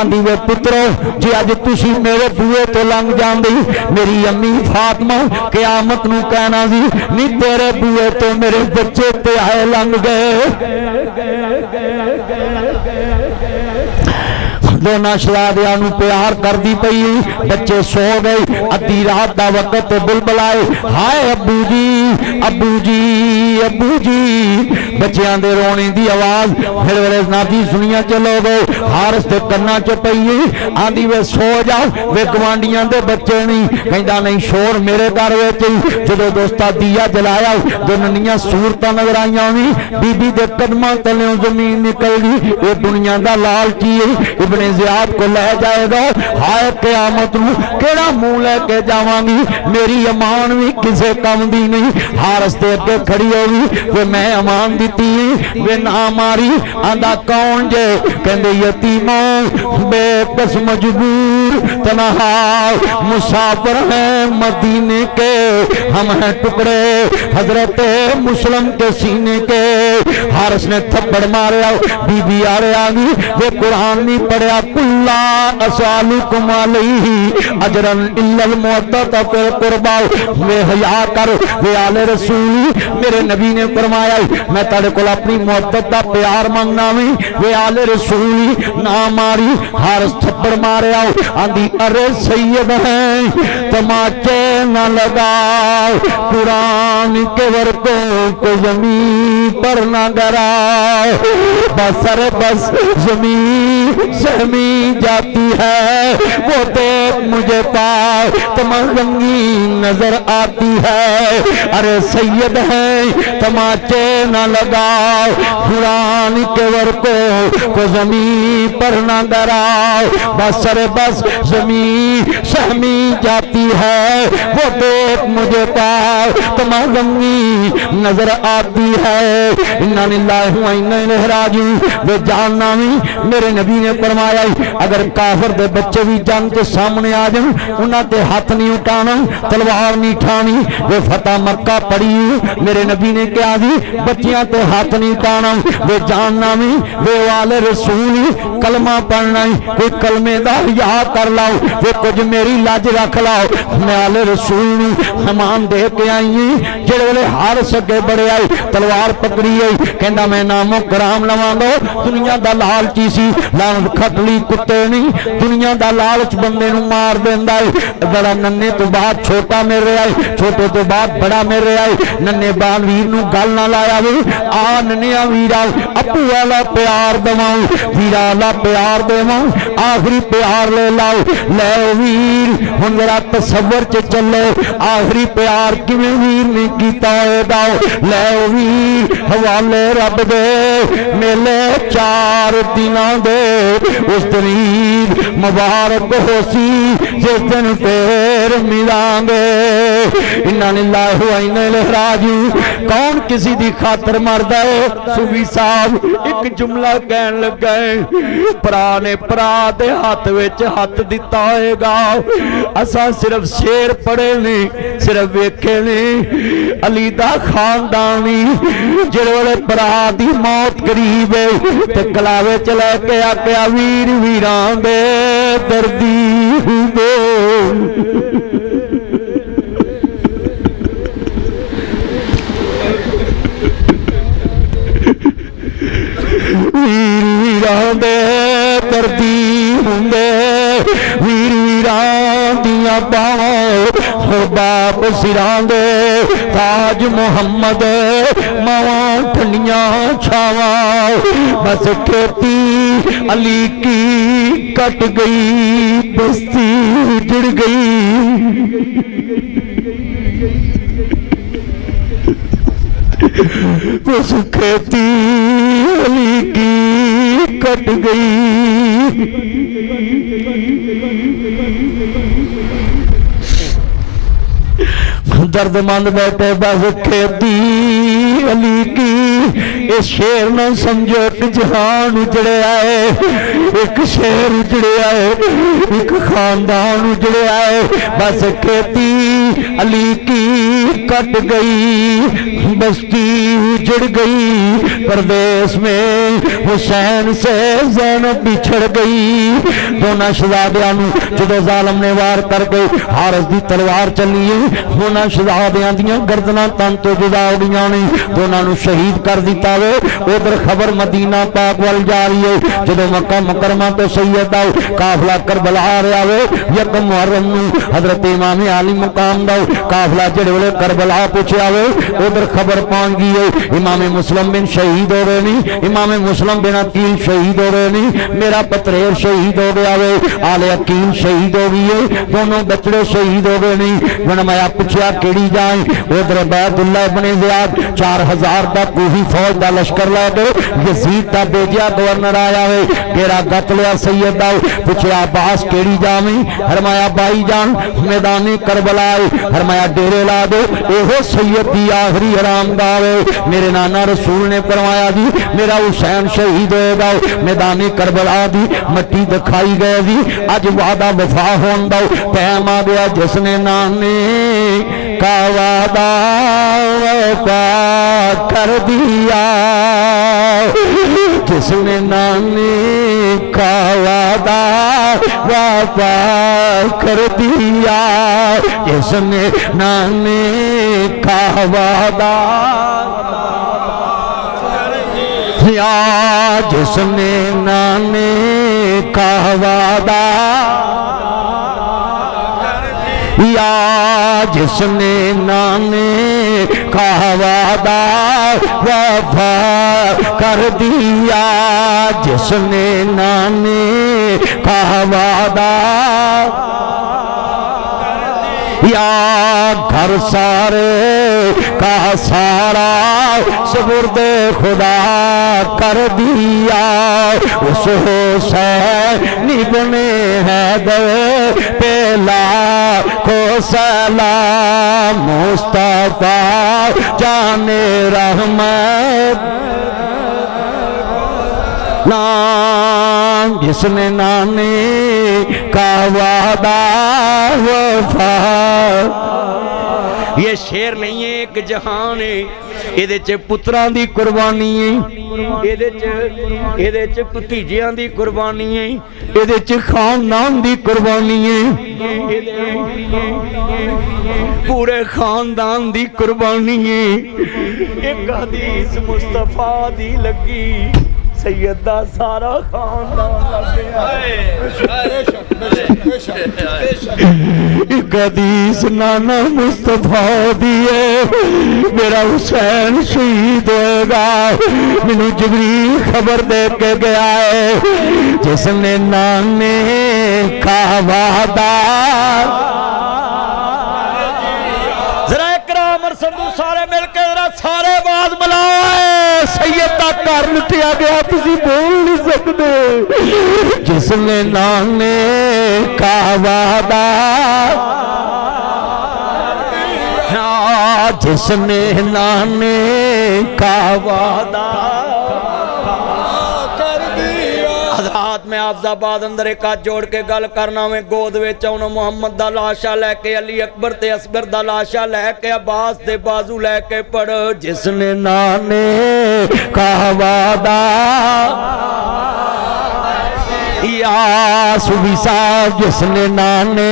आंदी वे पुत्रो जे अज तुसी मेरे बूहे तो लंघ जांदी मेरी अम्मी फातिमा क़यामत नूं कहना सी नी तेरे बूहे तो मेरे बच्चे ते आए लंघ गए दोनों शहजादियां नूं प्यार करदी पई बच्चे सो गए अद्धी रात दा वक्त बुलबुलाए हाय अब्बू जी अब्बू जी अब्बू जी बच्चियां दे रोने दी आवाज फिर वे नादी सुनिया चलो गए हारस दे कन्ना च पई आंदी वे सो जाओ वे गवांडियां दे बच्चे नहीं कहंदा नहीं शोर मेरे घर विच जदों दोस्ता दिया जलाया दो नन्नियां सूरतां नजर आईयां नी बीबी दे कदमां तलेओं जमीन निकल गई ये दुनिया दा लालची इब्ने ज़ियाद को ले जाएगा हाय क़यामत नूं केड़ा मुंह लेके जावांगी मेरी अमान भी किसे कम दी नहीं हारस दे अगे खड़ी होगी वे मैं अमान दिती वे ना मारी आंदा कौन जे कहंदे यतीमों बेकस मजबूर तनहा मुसाफिर हैं मदीने के हम हैं टुकड़े हजरत मुस्लिम के सीने के हारस ने थप्पड़ मारे बीबी आ रही आ गई वे कुरान नहीं पढ़िया कुल्ला असअलुकुम अलैहि अजरन इल्लल मुवद्दत फिल कुर्बा वे हया कर वे आले रसूल मेरे नबी ने फरमाया मैं तेरे को अपनी मुवद्दत दा प्यार मंगना वी वे आले रसूल ना मारी हारस थप्पड़ मारे आंदी अरे सैयद है तमाचे न लगाओ कुरान के वर्कों को जमीन पर न गिराओ बसर बस जमीन सहमी जाती है वो देख मुझे पाओ तमंगी नजर आती है अरे सैयद है तमाचे न लगाओ कुरान के वर्कों को जमीन पर न गिराओ बसर बस जमीन सहमी जाती है वो देख मुझे पाओ तमंगी नजर आती है इन्ना लिल्लाहि व इन्ना इलैहि राजिऊन वे जानना भी मेरे नबी ने फरमाया अगर काफिर दे बच्चे भी जंग के सामने आ जान उन्हां ते हाथ नहीं उठाना तलवार नहीं उठानी वे फतह मक्का पड़ी मेरे नबी ने कहा जी बच्चियां ते हाथ नहीं उठाना वे जानना भी वे वाले रसूल कलमा पढ़ना कोई कलमे दा याद कर लाओ वे कुछ मेरी लाज रख लाओ मैं वाले रसूल समान दे के आई जेड़े वेले हार सके बड़े आई तलवार पकड़ी आई कहंदा मैं नामो कराम लवांगा दुनिया दा लालची सी लानत खटली कुत्ते नहीं दुनिया दा लालच बंदे नूं मार देंदा है बड़ा नन्ने तो बाद छोटा मेरे आई छोटे तो बाद बड़ा मेरे आई नन्ने बाल वीर नूं गल ना लाया वे आ नन्निया वीरा अप्पू वाला प्यार दवाऊं वीरा वाला प्यार देवां आखिरी प्यार ले लाओ ले वीर हुण जरा तसव्वुर च चलो आखिरी प्यार किवें वीर ने कीता होएगा ले वीर हवाले रब दे मेले 4 दिनां दे उस दिन ईद मुबारक होसी जिस दिन फिर मिलांगे इन्ना लिल्लाहि व इन्ना इलैहि राजिऊन कौन किसी दी खातर मरदा है सूफी साहब एक जुमला कहन लगा भरा ने भरा दे हाथ विच हथ दिता होएगा असा सिर्फ शेर पढ़े ने सिर्फ वेखे ने अली दा खानदानी जेड़े वेले भरा दी मौत करीब है ते कलावे च लैके आख्या वीर वीरां दे دردی ہوندے ویر ویراں دے دردی ہوندے ویر ویراں دیاں باواں باپ سراں دے تاج محمد ماواں ٹھنڈیاں چھاواں بس کھیتی علی کی کٹ گئی بستی اجڑ گئی بس کھیتی علی کی کٹ گئی درد مند بیٹھے بس کھیتی علی کی اس شیر نہ سمجھو کہ جہان اجڑے آئے ایک شیر اجڑے آئے ایک خاندان اجڑے آئے بس کھیتی علی کی کٹ گئی بستی اجڑ گئی پردیس میں حسین سے زینب بچھڑ گئی دونوں شہزادیاں نو جدو ظالم نے وار کر گئی حارث دی تلوار چلی ہے دونوں شہزادیاں دیاں گردناں تن تو جدا ہو گئیاں نے دونوں نو شہید کر دیتا وے ادھر خبر مدینہ پاک وال جا رہی ہے جدو مکہ مکرمہ تو سیدہ قافلہ کربلا آ رہا وے یکم محرم نو حضرت امام علی مقام دا قافلہ جڑے ویلے کربلا پہنچیا وے ادھر خبر پہنچ گئی ہے امام مسلم بن شہید ہو رہے نہیں امام مسلم بن عقیل شہید ہو رہے نہیں میرا پتریر شہید ہو گیا وے آل عقیل شہید ہو گئی ہے دونوں بچڑے شہید ہو گئے نہیں میں پوچھا کیڑی جائیں ادھر عبید اللہ ابن زیاد 4000 دا کوہی فوج دا لشکر لے گئے یزید دا بیجیا گورنر آیا ہوئے گیرا گت لیا سید دا پوچھا عباس کیڑی جائیں فرمایا بائی جان میدان کربلا فرمایا ڈیرے لا دو ایہو سید دی آخری حرام داوے میرے نانا رسول نے فرمایا دی میرا حسین شہید ہوئے گا میدان کربلا دی مٹی دکھائی گئے دی اج وعدہ وفا ہون دا پہم آ گیا جس نے نانے کا وعدہ وفا کر دیا جس نے نانے کا وعدہ وفا کر دیا جس نے نانے کا وعدہ یا جس نے نانے کا وعدہ یا جس نے نانے کا وعدہ وفا کر دیا جس نے نانے کا وعدہ یا گھر سارے کا سارا سپرد خدا کر دیا اس حسین ابن حیدر پہلا کو سلام مصطفیٰ جان رحمت نام جس نے نانے کا وعدہ وفا یہ شیر نہیں ہے ایک جہان ہے ਇਹਦੇ ਚ ਪੁੱਤਰਾਂ ਦੀ ਕੁਰਬਾਨੀ ਹੈ ਇਹਦੇ ਚ ਭਤੀਜਿਆਂ ਦੀ ਕੁਰਬਾਨੀ ਹੈ ਇਹਦੇ ਚ ਖਾਨਦਾਨ ਦੀ ਕੁਰਬਾਨੀ ਹੈ ਪੂਰੇ ਖਾਨਦਾਨ ਦੀ ਕੁਰਬਾਨੀ ਹੈ ਇੱਕ ਹਦੀਸ ਮੁਸਤਫਾ ਦੀ ਲੱਗੀ سید دا سارا خاندان لگے ایک حدیث نانا مصطفیٰ دیئے میرا حسین شہید ہوئے گا منو جبریل خبر دے کے گیا ہے جس نے نانے کا وعدہ ذرا اکرام اور سندو سارے مل کے ذرا سارے باز ملائے سید دا کر لٹیا گیا تسی بول نہیں سکتے جس نے نانے کا وعدہ جس نے نانے کا وعدہ حضرات میں آفز آباد اندر ایک ہاتھ جوڑ کے گل کرنا میں گود وچ آؤنا محمد دا لاشا لے کے علی اکبر تے اصغر دا لاشا لے کے عباس دے بازو لے کے پڑھ جس نے نانے کا وعدہ یا प्यास भी साफ जिसने नाने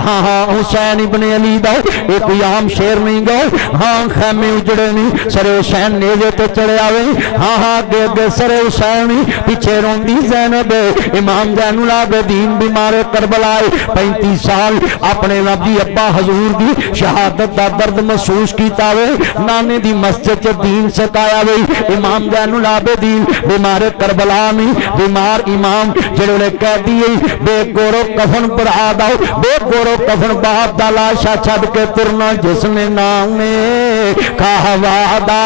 हाँ हाँ हुसैन इब्ने अली दा एक कोई आम शेर नहीं गो हाँ खैमे उजड़े नहीं सरे हुसैन नेजे ते चढ़े आवे हाँ हाँ अगे अगे सरे हुसैन पीछे रोंदी ज़ैनब इमाम ज़ैनुल आबिदीन बीमार करबलाए 35 साल अपने नबी अब्बा हजूर दी शहादत दा दर्द महसूस कीता वे नाने दी मस्जिद च दीन सकाया वे इमाम ज़ैनुल आबिदीन बीमार करबला नहीं बीमार इमाम जेड़े कैदी बेगोरो कफन पड़ा दो बेगोरो कफन बाप दा लाशा छड़ के तुरना जिसने नाम ने कहा वादा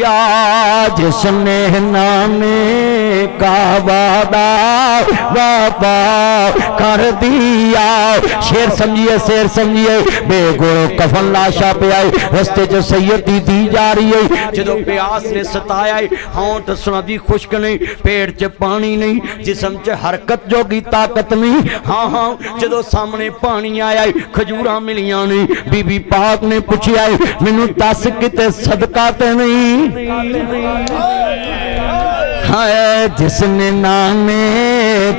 या जिसने नामे का वादा वादा कर दिया शेर समझिए बेगोरो कफन लाशा पे आए रस्ते च सैयदी दी जा रही है जदों प्यास ने सताया होंठ सुनादी खुश्क नहीं पेट च पानी नहीं जिस्म च हरकत जोगी ताकत नहीं हाँ हाँ जदों सामने पानी आया खजूरा मिलियां नहीं बीबी पाक ने पूछा मैनू दस किते सदका ते नहीं है जिसने नामे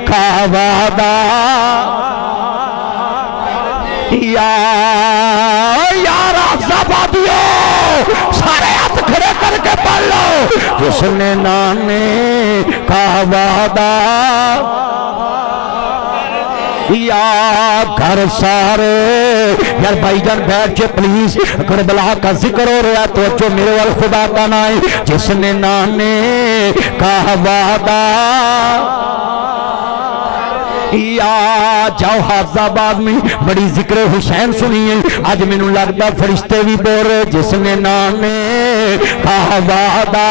का वादा यार सारे हाथ खड़े करके पढ़ लो जिसने नामे का वादा या घर सारे यार भाईजान बैठ के प्लीज करबला का जिक्र हो रहा तो जो मेरे वाल खुदा का नाम जिसने नाने का वादा या जाओ हाफिजाबाद में बड़ी जिक्र हुसैन सुनिए आज मैनू लगता फरिश्ते भी बोल रहे जिसने नाने का वादा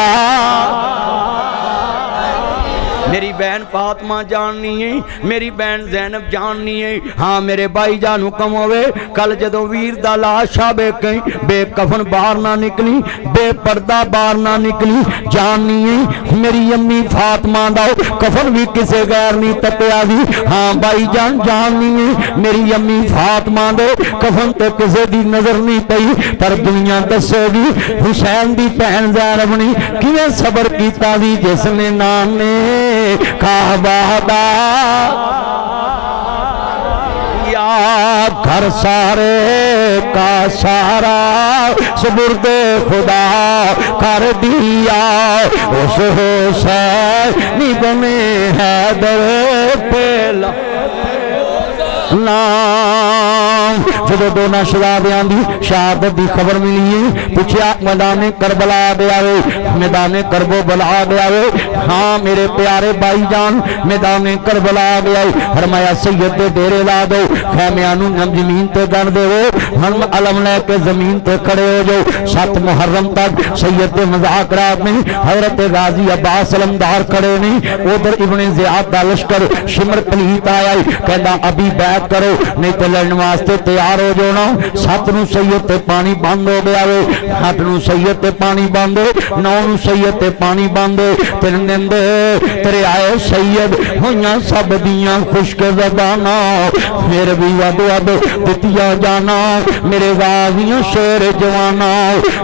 मेरी बहन फातिमा जाननी है मेरी बहन ज़ैनब जाननी है हाँ मेरे भाई जान हुक्म होवे कल जदों वीर दा लाश आवे कहीं बेकफन बाहर ना निकली बेपर्दा बाहर ना निकली जाननी है मेरी अम्मी फातिमा दा कफन भी किसे गैर नहीं तपिया दी हाँ भाई जान जाननी है मेरी अम्मी फातिमा दे कफन ते किसे दी नजर नहीं पई पर दुनिया दसेगी हुसैन दी भैन ज़ैनब ने किवें सबर कीता दी जिसने नाम ने का वादा या घर सारे का सारा सुबुर्दे खुदा कर दिया उस हुसैन बने हैदर पेला नाम जदों दोनों शहादियां दी शहादत दी खबर मिली है पूछा मैदान करबला दे आवे मैदान करबला दे आवे हाँ मेरे प्यारे भाई जान मैदान करबला दे आए फरमाया सैयद दे डेरे ला दो खैमियां नूं जमीन ते गण देवो हम अलम लेके जमीन ते खड़े हो जाओ 7 मुहर्रम तक सैयद दे मज़ाकरात में हजरत गाजी अब्बास अलमदार खड़े नहीं उधर इब्ने ज़ियाद दा लश्कर शिमर पलीत आया कहंदा अभी बैठ करो नहीं तो लड़ने वास्ते तैयार हो जाना 7 नूं सैयद ते पानी बंद हो गया वे 8 नूं सैयद ते पानी बंद 9 नूं सैयद ते पानी बंद 3 दिन दे तेरे आए सैयद होइयां सब दियां खुश्क ज़बाना फिर भी वध वध दित्तियां जाना मेरे गाज़ियां शेर जवाना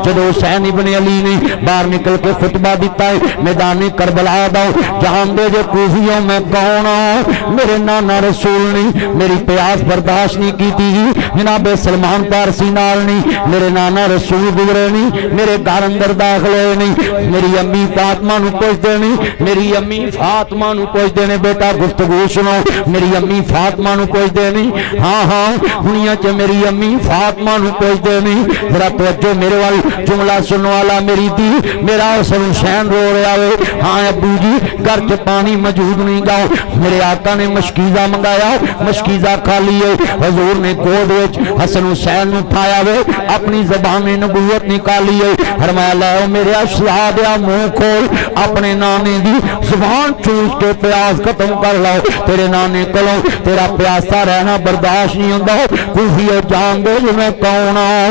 जदों हुसैन इब्ने अली ने बाहर निकल के खुतबा दिता है मैदान करबला दा जानदे जो कूफियों में कौन मेरे नाना रसूल ने मेरी प्यास बर्दाश्त नहीं की थी जनाबे सलमान पारसी नाल नहीं मेरे नाना रसूल गुजरे नहीं मेरे घर अंदर दाखिल होए नहीं मेरी अम्मी फातिमा नूं पुछदे नहीं मेरी अम्मी फातिमा नूं पुछदे ने बेटा गुफ्तगू सुनो मेरी अम्मी फातिमा नूं पुछदे नहीं हाँ हाँ दुनिया च मेरी अम्मी फातिमा नूं पुछदे नहीं जरा तवज्जो मेरे वाल जुमला सुनने वाला मेरी दी मेरा हुसैन रो रहा है हाँ अब्बू जी घर च पानी मौजूद नहीं जाओ मेरे आका ने मशकीज़ा मंगाया मशकीज़ा खाली है हजूर ने गोद विच हसन हुसैन नूं उठाया वे अपनी ज़बान नबूवत निकाली है फरमाया लै मेरे शहादिया मुंह खोल अपने नाने दी ज़बान चूस के प्यास खत्म कर लो तेरे नाने कोलों तेरा प्यासा रहना बर्दाश्त नहीं होंदा कूफियो जान दे जे मैं कौन आं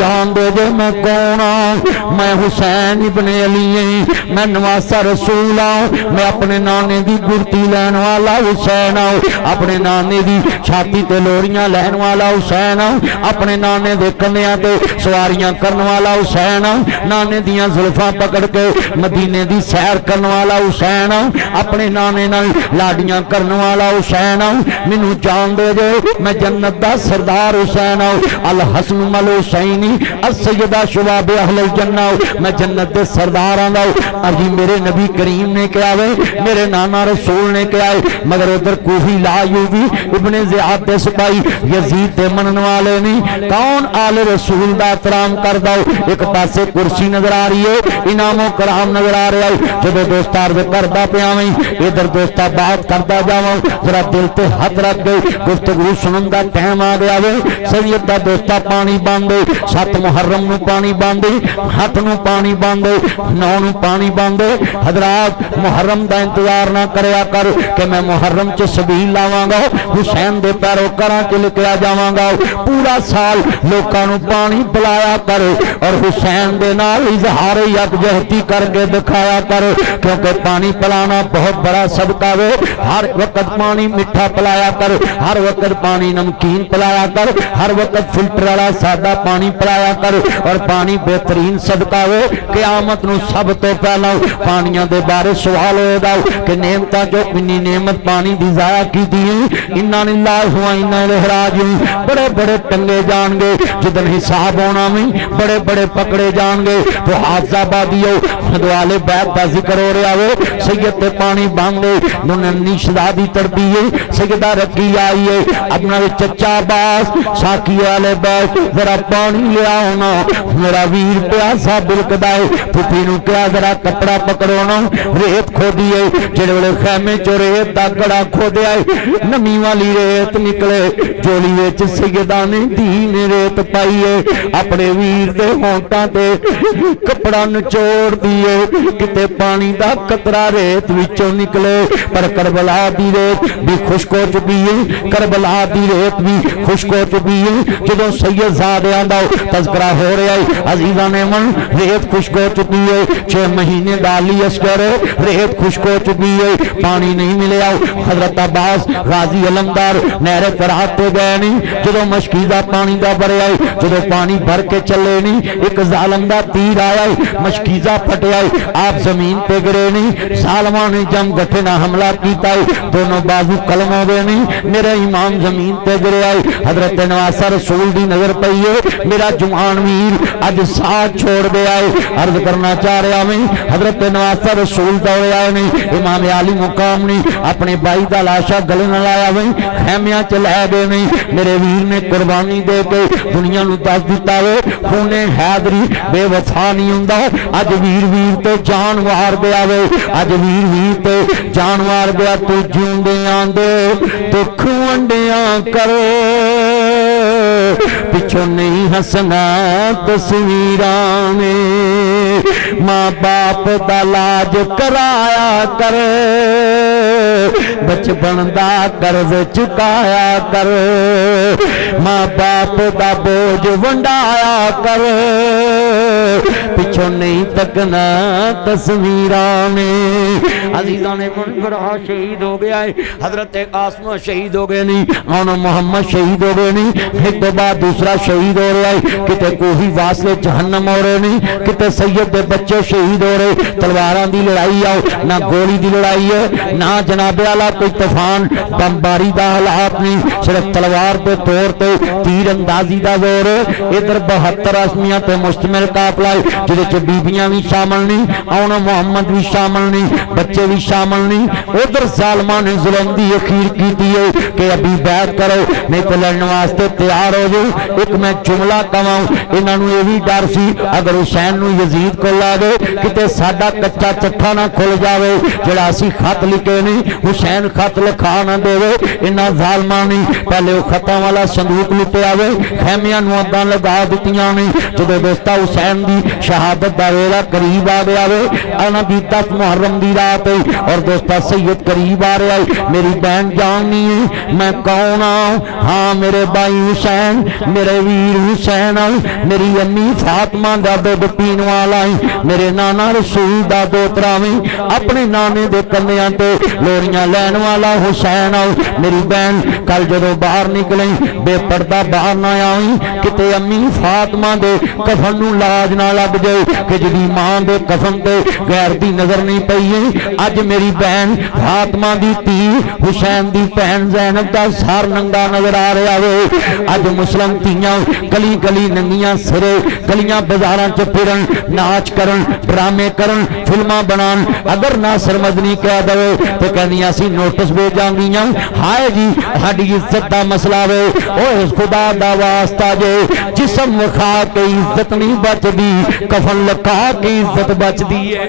जान दे जे मैं कौन आं मैं हुसैन इब्ने अली हां मैं नवासा रसूल आं मैं अपने नाने दी गुरती लैन वाला हुसैन आं अपने नाने दी छाती ते लोरियां लैन वाला हुसैन अपने नाने दे कन्या ते सवारियां करने वाला हुसैन नाने दियां जुल्फां पकड़ के मदीने दी सैर करने वाला हुसैन अपने नाने नाल लाडियां करने वाला हुसैन मैनू जान दे जे मैं जन्नत दा सरदार हुसैन अल हसन मल हुसैनी अस्सयदा शुबाब अहल जन्ना मैं जन्नत दे सरदारां दा अजी मेरे नबी करीम ने कहा वे मेरे नाना रसूल ने कहा है मगर उधर कूफी लायूबी इब्ने ज़ियाद दे सिपाही यजीद दे मनन वाले नहीं कौन आले रसूल दा एहतराम करदा एक पासे कुर्सी नजर आ रही है इनामो कराम नजर आ रहा है जब दोस्त अर्ज करदा पिया मैं इधर दोस्ता बात करदा जावां जरा दिल ते हाथ रख गए गुफ्तगू सुनन दा टाइम आ गया वे सैयद दा दोस्ता पानी बंद 7 मुहर्रम नू पानी बंद 8 नू पानी बंद 9 नू पानी बंद हजरात मुहर्रम दा इंतजार ना करया कर कि मैं मुहर्रम च सबील लावांगा हुसैन दे पैरोकारां च लिखया जावांगा पूरा साल लोकां नू पानी पिलाया कर और हुसैन दे नाल इजहार यकजहती करके दिखाया कर क्योंकि पानी पिलाना बहुत बड़ा सदका वे हर वक्त पानी मिठा पिलाया कर हर वक्त पानी नमकीन पिलाया कर हर वक्त फिल्टर वाला सादा पानी पिलाया कर और पानी बेहतरीन सदका वे क़यामत नू सब तो पहला पानियां दे बारे सवाल होएगा कि नेमतां जो इन्नी नेमत पानी दी जाया की दी इन्ना लिल्लाहि व इन्ना इलैहि राजिऊन बड़े बड़े टंगे जाएंगे जिदन हिसाब होना में बड़े बड़े पकड़े जाएंगे तो हाजाबादी दुआले बैत का जिक्र हो रहा हो सैयद ते पानी बांधे नन्नी शदादी तड़पी है सैयदा रखी आई है अपना चचा बास साकी वाले बैठ जरा पानी ले आओ ना मेरा वीर प्यासा बिलकदा है फुफी नू क्या जरा कपड़ा पकड़ो ना रेत खोदी है जेड़े वेले खैमे चो रेत दा गड़ा खोदिया है नमी वाली रेत निकले जोली विच सैयदा ने धी ने रेत पाई है अपने वीर दे होंठां ते कपड़ा निचोड़ दिए किते पानी दा कतरा रेत विचों निकले पर करबला दी रेत भी खुश्क हो चुकी है करबला दी रेत भी खुश्क हो चुकी है जदों सैयद ज़ादियां दा तज़किरा हो रहा है अजीज़ां ने मन रेत खुश्क हो चुकी है 6 महीने डाली अस्कर रेत खुश्क हो चुकी है पानी नहीं मिले हजरत अब्बास गाजी अलमदार नहरे फरात पे गए नहीं जदों मशकीदा पानी दा भरिया जदों पानी भर के चले नहीं एक जालम दा तीर आया मशकीजा फटिया आप जमीन पे गिरे नहीं सालमा ने जम गठे ना हमला किया दोनों बाजू कलम हो गए नहीं मेरा इमाम जमीन पे गिरे आए हजरत नवासा रसूल दी नजर पई है मेरा जुआन वीर अज साथ छोड़ दे आए अर्ज करना चाह रहा मैं हजरत नवासा रसूल दौड़े आए नहीं इमाम आली मुकाम नहीं अपने भाई का लाशा गले न लाया वही खैमिया च लै गए नहीं मेरे वीर ने कुर्बानी दे के दुनिया नू दस दिता वे खूने हैदरी बेवफा नहीं हुंदा अज वीर वीर ते जान वार गया वे अज वीर वीर ते जान वार गया तू जिउंदियां दे दुख वंडियां कर पिछों नहीं हसना तस्वीरां में मां बाप दा लाज कराया कर बचपन दा कर्ज चुकाया कर मां बाप दा बोझ वंडाया कर पिछों नहीं तकना तस्वीरां में अजीज़ां ने बड़ा शहीद हो गया है हजरत कासिम शहीद हो गए नहीं और मोहम्मद शहीद हो गए नहीं एक तो बाद दूसरा शहीद हो रहा है किते कोही वासले जहन्नम हो रहे नहीं किते सैयद दे बच्चे शहीद हो रहे तलवारां दी लड़ाई आओ ना गोली दी लड़ाई है ना जनाबे वाला कोई तूफान बमबारी दा हालात नहीं सिर्फ तलवार दे तौर ते तीर अंदाजी दा जोर इधर 72 आसमियां ते मुश्तमिल काफला जिहदे च बीबियां भी शामिल नहीं आउण मोहम्मद भी शामिल नहीं बच्चे भी शामिल नहीं उधर जालमा ने जुल्म दी अखीर कीती है कि अभी बैत करो नहीं तो लड़न वास्ते तैयार हो जाओ एक मैं जुमला कवां इन्हां नूं इह वी डर सी अगर हुसैन नूं यजीद को ला दे किते साडा कच्चा चट्ठा ना खुल जावे जिहड़ा असीं खत लिखे नहीं हुसैन खत लिखा ना देवे इन्हां जालमां ने पहले वो खतां वाला संदूक लुटिया वे खैमियां नूं अग्गां लगा दित्तियां ने जदों दोस्ता हुसैन दी शहादत दा वेला करीब आ गया वे आना दी 10 मुहर्रम दी रात है और दोस्ता सैयद करीब आ रहा है मेरी बहन जाननी है मैं कौन हूं हाँ मेरे भाई हुसैन मेरे वीर हुसैन मेरी अम्मी फातिमा दा दुध पीण वाला है मेरे नाना रसूल दा दोतरा में अपने नाने दे कन्नियां ते लोरियां लैण वाला हुसैन मेरी बहन कल जदों बाहर निकले बेपर्दा बाहर ना आई किते अम्मी फातिमा दे कफन नूं लाज ना लग जाए कि जिहदी मां दे कफन ते गैर दी नजर नहीं पई है अज मेरी बहन फातिमा दी धी हुसैन दी भैन ज़ैनब दा सार नंगा नजर आ रहा वे अज मुस्लिम धीआं गली गली नंगियां सिरे गलियां बाजारां च फिरन नाच करन ड्रामे करन फिल्मां बनान अगर नासिर मदनी कह दवे तो कहदियां सी नोटिस भेजांगियां हाय जी साडी इज्जत दा मसला वे ओए खुदा दा वास्ता जे जिस्म विखा के इज्जत नहीं बचदी कफन लका के इज्जत बचदी है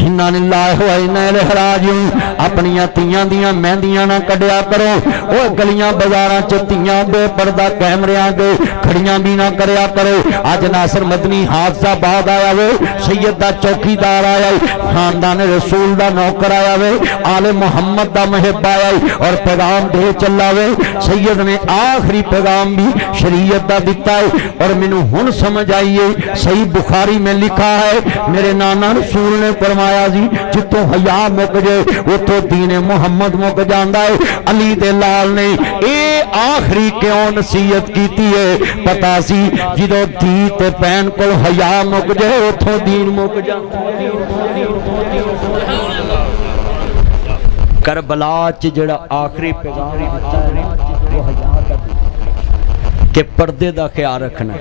इन्ना लिल्लाहि व इन्ना इलैहि राजिऊन अपनियां धीआं दियां मेहंदियां ना कढ़िया करो ओए गलियां बाजारां च धीआं बेपर्दा कैमरियां दे खड़ियां भी ना करया करो अज नासिर मदनी हादसा बाद आया वे सैयद दा चौकीदार आया खानदान रसूल दा नौकर आया वे आले मुहम्मद दा महब आया और पैगाम दे चला वे सैयद ने आखिरी पैगाम भी शरीयत दा दिता है और मैनू हुण समझ आई है सही बुखारी में लिखा है मेरे नाना रसूल ने फरमाया जी जितों हया मुक जाए उतों दीन मुहम्मद मुक जाता है अली दे लाल ने ये आखिरी क्यों नसीहत की है पता सी जो धी ते भैन को हया मुक जाए उतों दीन मुक जाता करबला च जिहड़ा आखिरी पैगाम दिता है वो हया दा कि पर्दे का ख्याल रखना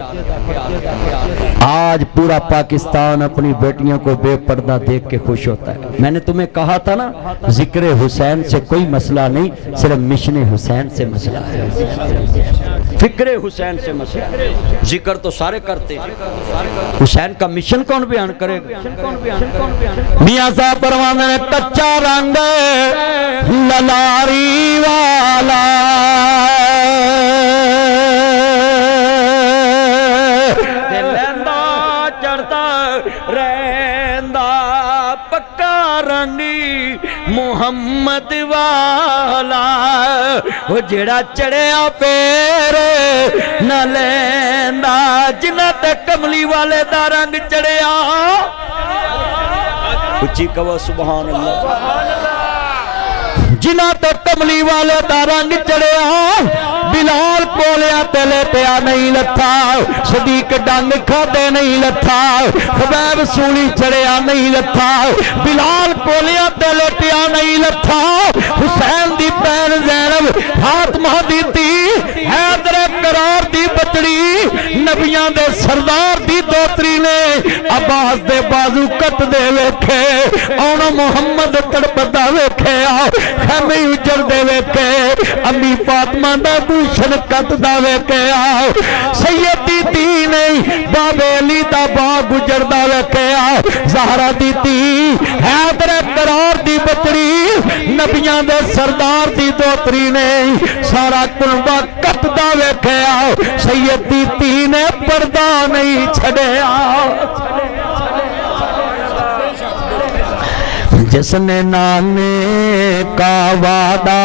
आज पूरा पाकिस्तान अपनी बेटियों को बेपर्दा देख के खुश होता है मैंने तुम्हें कहा था ना जिक्र हुसैन से कोई मसला नहीं सिर्फ मिशन हुसैन से मसला है फिक्र हुसैन से मसला जिक्र तो सारे करते हैं हुसैन का मिशन कौन बयान करेगा मियां साहब परवाने ने कच्चा रंग ललारी वाला मुहम्मद वाला वो जेड़ा चढ़िया पैर न लेंदा जिन्ना ते कमली वाले दा रंग चढ़िया उच्ची कहो सुभान अल्लाह जिन्ना ते कमली वाले दा रंग चढ़िया बिलाल कोलिया तले पिया नहीं लथा सदीक डंग खाते नहीं लथा खबैब सूली चढ़िया नहीं लथा बिलाल कोलिया तले पिया नहीं लथा हुसैन दी भैन ज़ैनब फातिमा दी धी हैदर करार दी बचड़ी नबियां दे सरदार दी दोतरी ने अब्बास दे बाजू कट दे वेखे औना मुहम्मद तड़पदा वेखे खैमे उजड़ दे वेखे अम्मी फातिमा दा भूषण कटदा वेखे सैयद दी धी नहीं बाबे अली दा बाग गुजरदा वेखे ज़हरा दी धी हैदर करार दी बचड़ी नबियां दे सरदार दी दोतरी ने सारा कुनबा कटदा वेखे सैयद दी धी ने पर्दा नहीं छड़िया जिसने नाने का वादा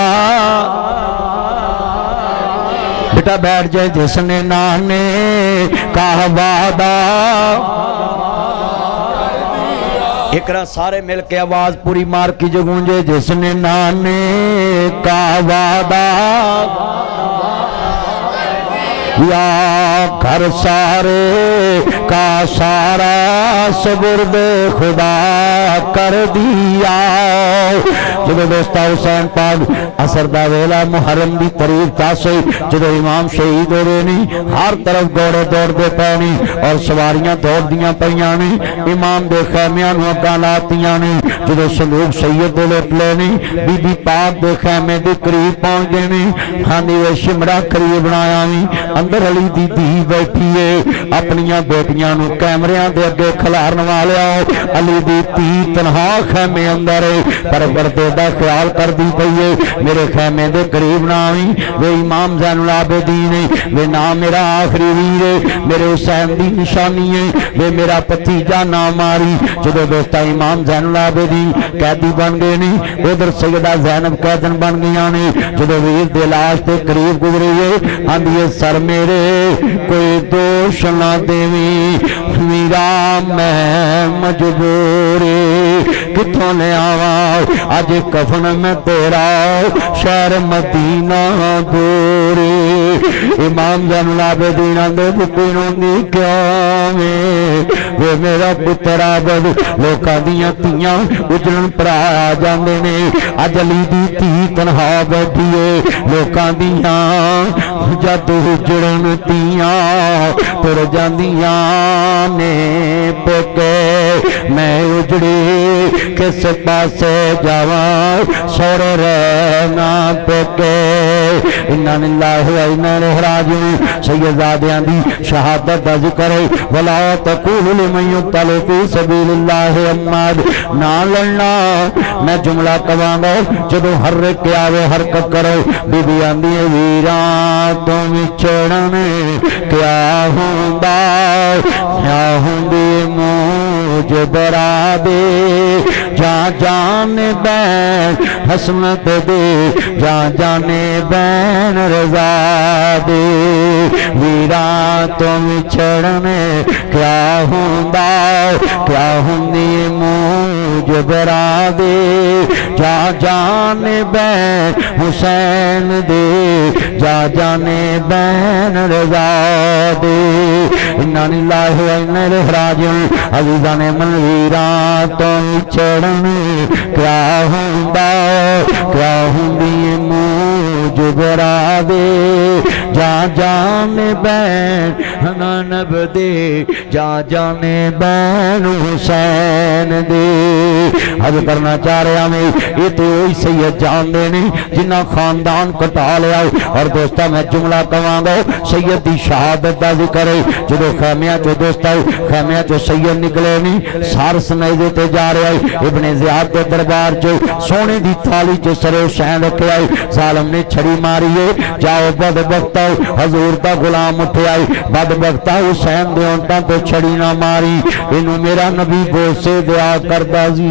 बेटा बैठ जाए जिसने नाने का वादा एकरा सारे मिल के आवाज पूरी मार की जो गूंजे जिसने नाने का वादा या घर सारे का सारा सुबुर्द खुदा कर दिया जो दोस्ता हुसैन पाक असर दा वेला मुहर्रम दी तारीख तासे जो इमाम शहीद हो रहे नहीं हर तरफ घोड़े दौड़ते पे नहीं और सवारियां दौड़दियां पईयां ने इमाम दे खैमियां नूं अग्गां लातियां ने ਜਦੋਂ ਸੰਦੂਕ ਸੈयद ਦੇ ਲੁੱਟ ਲਏ ਨੇ ਬੀਬੀ ਪਾਕ ਦੇ ਖੈਮੇ ਦੇ ਕਰੀਬ ਪਹੁੰਚ ਗਏ ਨੇ ਹਾਂਜੀ ਵੇ ਸ਼ਿਮੜਾ ਕਰੀਬ ਬਣਾਇਆ ਵੀ ਅੰਦਰ ਅਲੀ ਦੀ ਧੀ ਬੈਠੀ ਏ ਆਪਣੀਆਂ ਬੇਟੀਆਂ ਨੂੰ ਕੈਮਰਿਆਂ ਦੇ ਅੱਗੇ ਖਿਲਾਰਨ ਵਾਲਿਆ ਅਲੀ ਦੀ ਧੀ ਤਨਹਾ ਖੈਮੇ ਅੰਦਰ ਪਰ ਪਰਦੇ ਦਾ ਖਿਆਲ ਕਰਦੀ ਪਈ ਏ ਮੇਰੇ ਖੈਮੇ ਦੇ ਕਰੀਬ ਨਾ ਆਵੀਂ ਵੇ ਇਮਾਮ ਜ਼ੈनुल आबिदीन वे ना मेरा आखिरी वीर मेरे हुसैन दी निशानी है वे मेरा भतीजा ना मारी जो दोस्ता इमाम ज़ैनुल आबिदीन कैदी बन गए ने उधर सैयदा ज़ैनब कैदन बन गई ने जो वीर दे लाश के करीब गुजरी है आंधी सर मेरे कोई दोष ना देवी वीरा मैं मजबूर कितों ले आवा अज कफन में तेरा शहर मदीना दूर इमाम ज़ैनुल आबिदीन आंदे पुत्ती नूं क्यों वे मेरा पुत्र आबद लोकां दियां धीआं उजड़न भरा जांदे ने अज अली दी धी तनहा बैठी है लोकां दियां जद उजड़न धीआं तुर जांदियां ने पेके मैं उजड़ी किस पासे जावां सोरे रहना पेके इन्ना लिल्लाहि व इन्ना इलैहि राजिऊन सैयदादियां दी शहादत दा जिक्र है वला तक़ूलु लिमन युक़तलु फी सबीलिल्लाहि अम्माद ना लड़ना मैं जुमला कवांगा जदों हर के आवे हरकत करो बीबी आंदी है वीरा तो विछड़न क्या हुंदा क्या हुंदी मूज बरादे जा जाने बैन हसनत दे जा जाने बैन रजा दे वीरा तो विछड़ने क्या हुंदा क्या हुंदी मूज बरा दे जा जाने बैन हुसैन दे जा जाने बैन रजा दे इन्ना लिल्लाहि व इन्ना इलैहि राजिऊन अज़ीज़ान मन वीरा तो विछड़ने क्या हुंदा क्या हुंदी मूज बरा दे जा जाने बैन हनानब दे जा जाने बैन हुसैन दे अब करना चाह रहा मैं ये तो वही सैयद जानते ने जिन्ना खानदान कटा लिया और दोस्ता मैं जुमला कवांगा सैयद की शहादत का जिक्र है जो खैमिया चो दोस्ता खैमिया चो सैयद निकले नहीं सार सनेजे ते जा रहा है इब्ने ज़ियाद के दरबार चो सोने की थाली चो सरे हुसैन रखे आए जालिम ने छड़ी मारी है जाओ बदबख्ता हजूर का गुलाम उठे आए बदबख्ता हुसैन दे उंटां तो छड़ी ना मारी इनू मेरा नबी बोल से दुआ करदा जी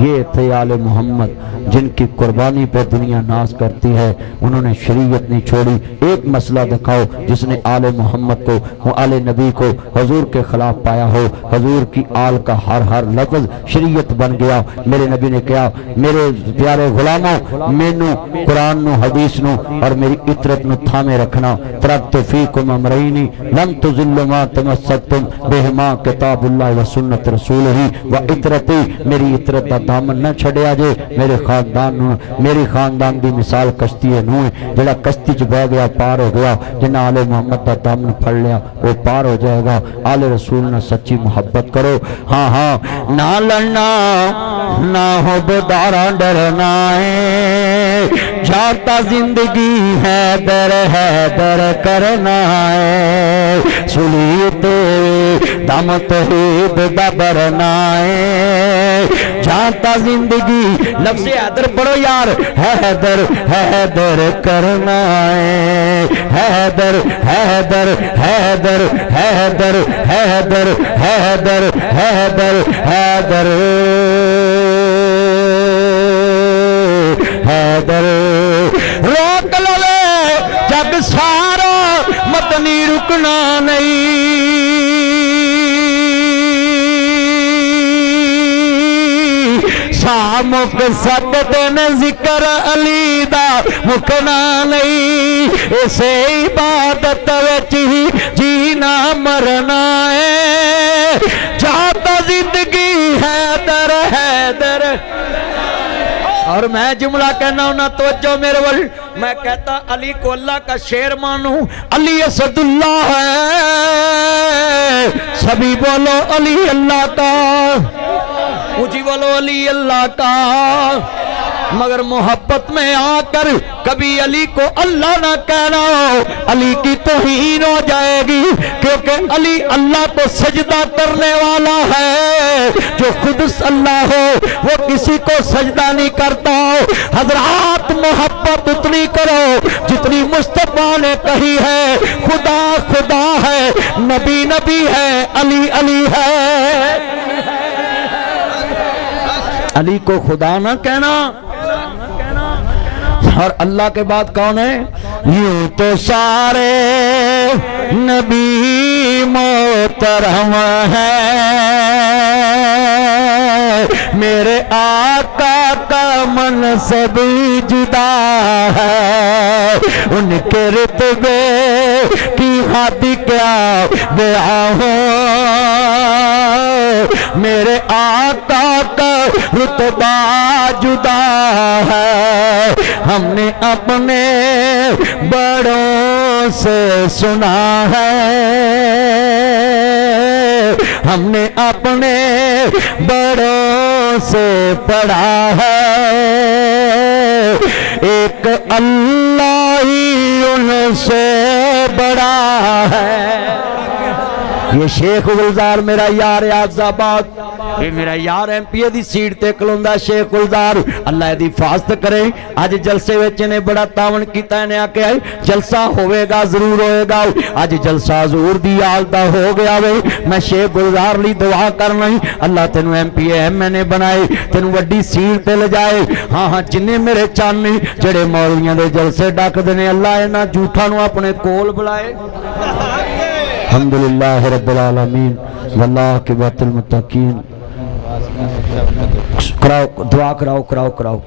ये थे आले मोहम्मद जिनकी कुर्बानी पर दुनिया नाज करती है उन्होंने शरीयत नहीं छोड़ी एक मसला दिखाओ जिसने आले मोहम्मद को आले नबी को हजूर के खिलाफ पाया हो हजूर की आल का हर लफ्ज शरीयत बन गया मेरे नबी ने कहा मेरे प्यारे गुलामों मैनू कुरान नु हदीस नु और मेरी इतरत नु थामे रखना तरक्तु फीकुम अमरैनी लम तुज़िल्लु मा तमस्सकतुम बिहिमा किताबुल्लाह व सुन्नत रसूलिही व इतरती मेरी इतरत दा दामन न छड़िया जे मेरे खानदान मेरी खानदान की मिसाल कश्ती है नूह जड़ा कश्ती च बह गया पार हो गया जिन्हें आले मोहम्मद का दामन फड़ लिया वो पार हो जाएगा आले रसूल ने सच्ची मोहब्बत करो हाँ हाँ ना लड़ना ना हो बेदारा डरना है जाता जिंदगी है दर करना है सुलीते दम तौहीद दा बरना है जाता जिंदगी लफ्ज़ हैदर पढ़ो यार हैदर हैदर करना है हैदर हैदर हैदर हैदर हैदर हैदर हैदर हैदर हैदर रोक लो जग सारा मत नहीं रुकना नहीं मुक सकते न जिक्र अली दा मुकना नहीं इसे इबादत विच ही जीना मरना है जाता जिंदगी हैदर हैदर और मैं जुमला कहना हूं ना तवज्जो मेरे वल मैं कहता अली को अल्लाह का शेर मानूं अली असदुल्लाह है सभी बोलो अली अल्लाह का ऊंची बोलो अली अल्लाह का। मगर मोहब्बत में आकर कभी अली को अल्लाह ना कहना, अली की तौहीन हो जाएगी, क्योंकि अली अल्लाह को सजदा करने वाला है। जो खुद अल्लाह हो वो किसी को सजदा नहीं करता। हजरात मोहब्बत उतनी करो जितनी मुस्तफा ने कही है। खुदा खुदा है, नबी नबी है, अली अली है। अली को खुदा ना कहना। और अल्लाह के बाद कौन है? यूं तो सारे नबी मोहतरम है, मेरे आका का मनसब जुदा है। उनके रुतबे की हद क्या बयां हो, मेरे आका का रुतबा जुदा है। हमने अपने बड़ों से सुना है, हमने अपने बड़ों से पढ़ा है, एक अल्लाह ही उनसे बड़ा है। ये शेख गुलजार मेरा यार आजाबाद, ये मेरा यार एमपीए दी सीट ते खलोंदा शेख गुलजार, अल्लाह दी हिफाजत करे। अज जलसे विच ने बड़ा तावन कीता, ने आके जलसा होवेगा जरूर होएगा। अज जलसा हजूर दी याद दा हो गया वे। मैं शेख गुलजार ली दुआ करना ही, अल्लाह तेनू एमपीए एमएनए बनाए, तेनू वड्डी सीट ते ले जाए। हाँ हाँ जिन्ने मेरे चन्न जेड़े मौलवियां दे जलसे डकदे ने, अल्लाह इन्हां झूठां नू अपने कोल बुलाए। अल्हम्दुलिल्लाह रब्बिल आलमीन वल्लाह के बातिल मुत्तकीन। कराओ दुआ कराओ कराओ कराओ।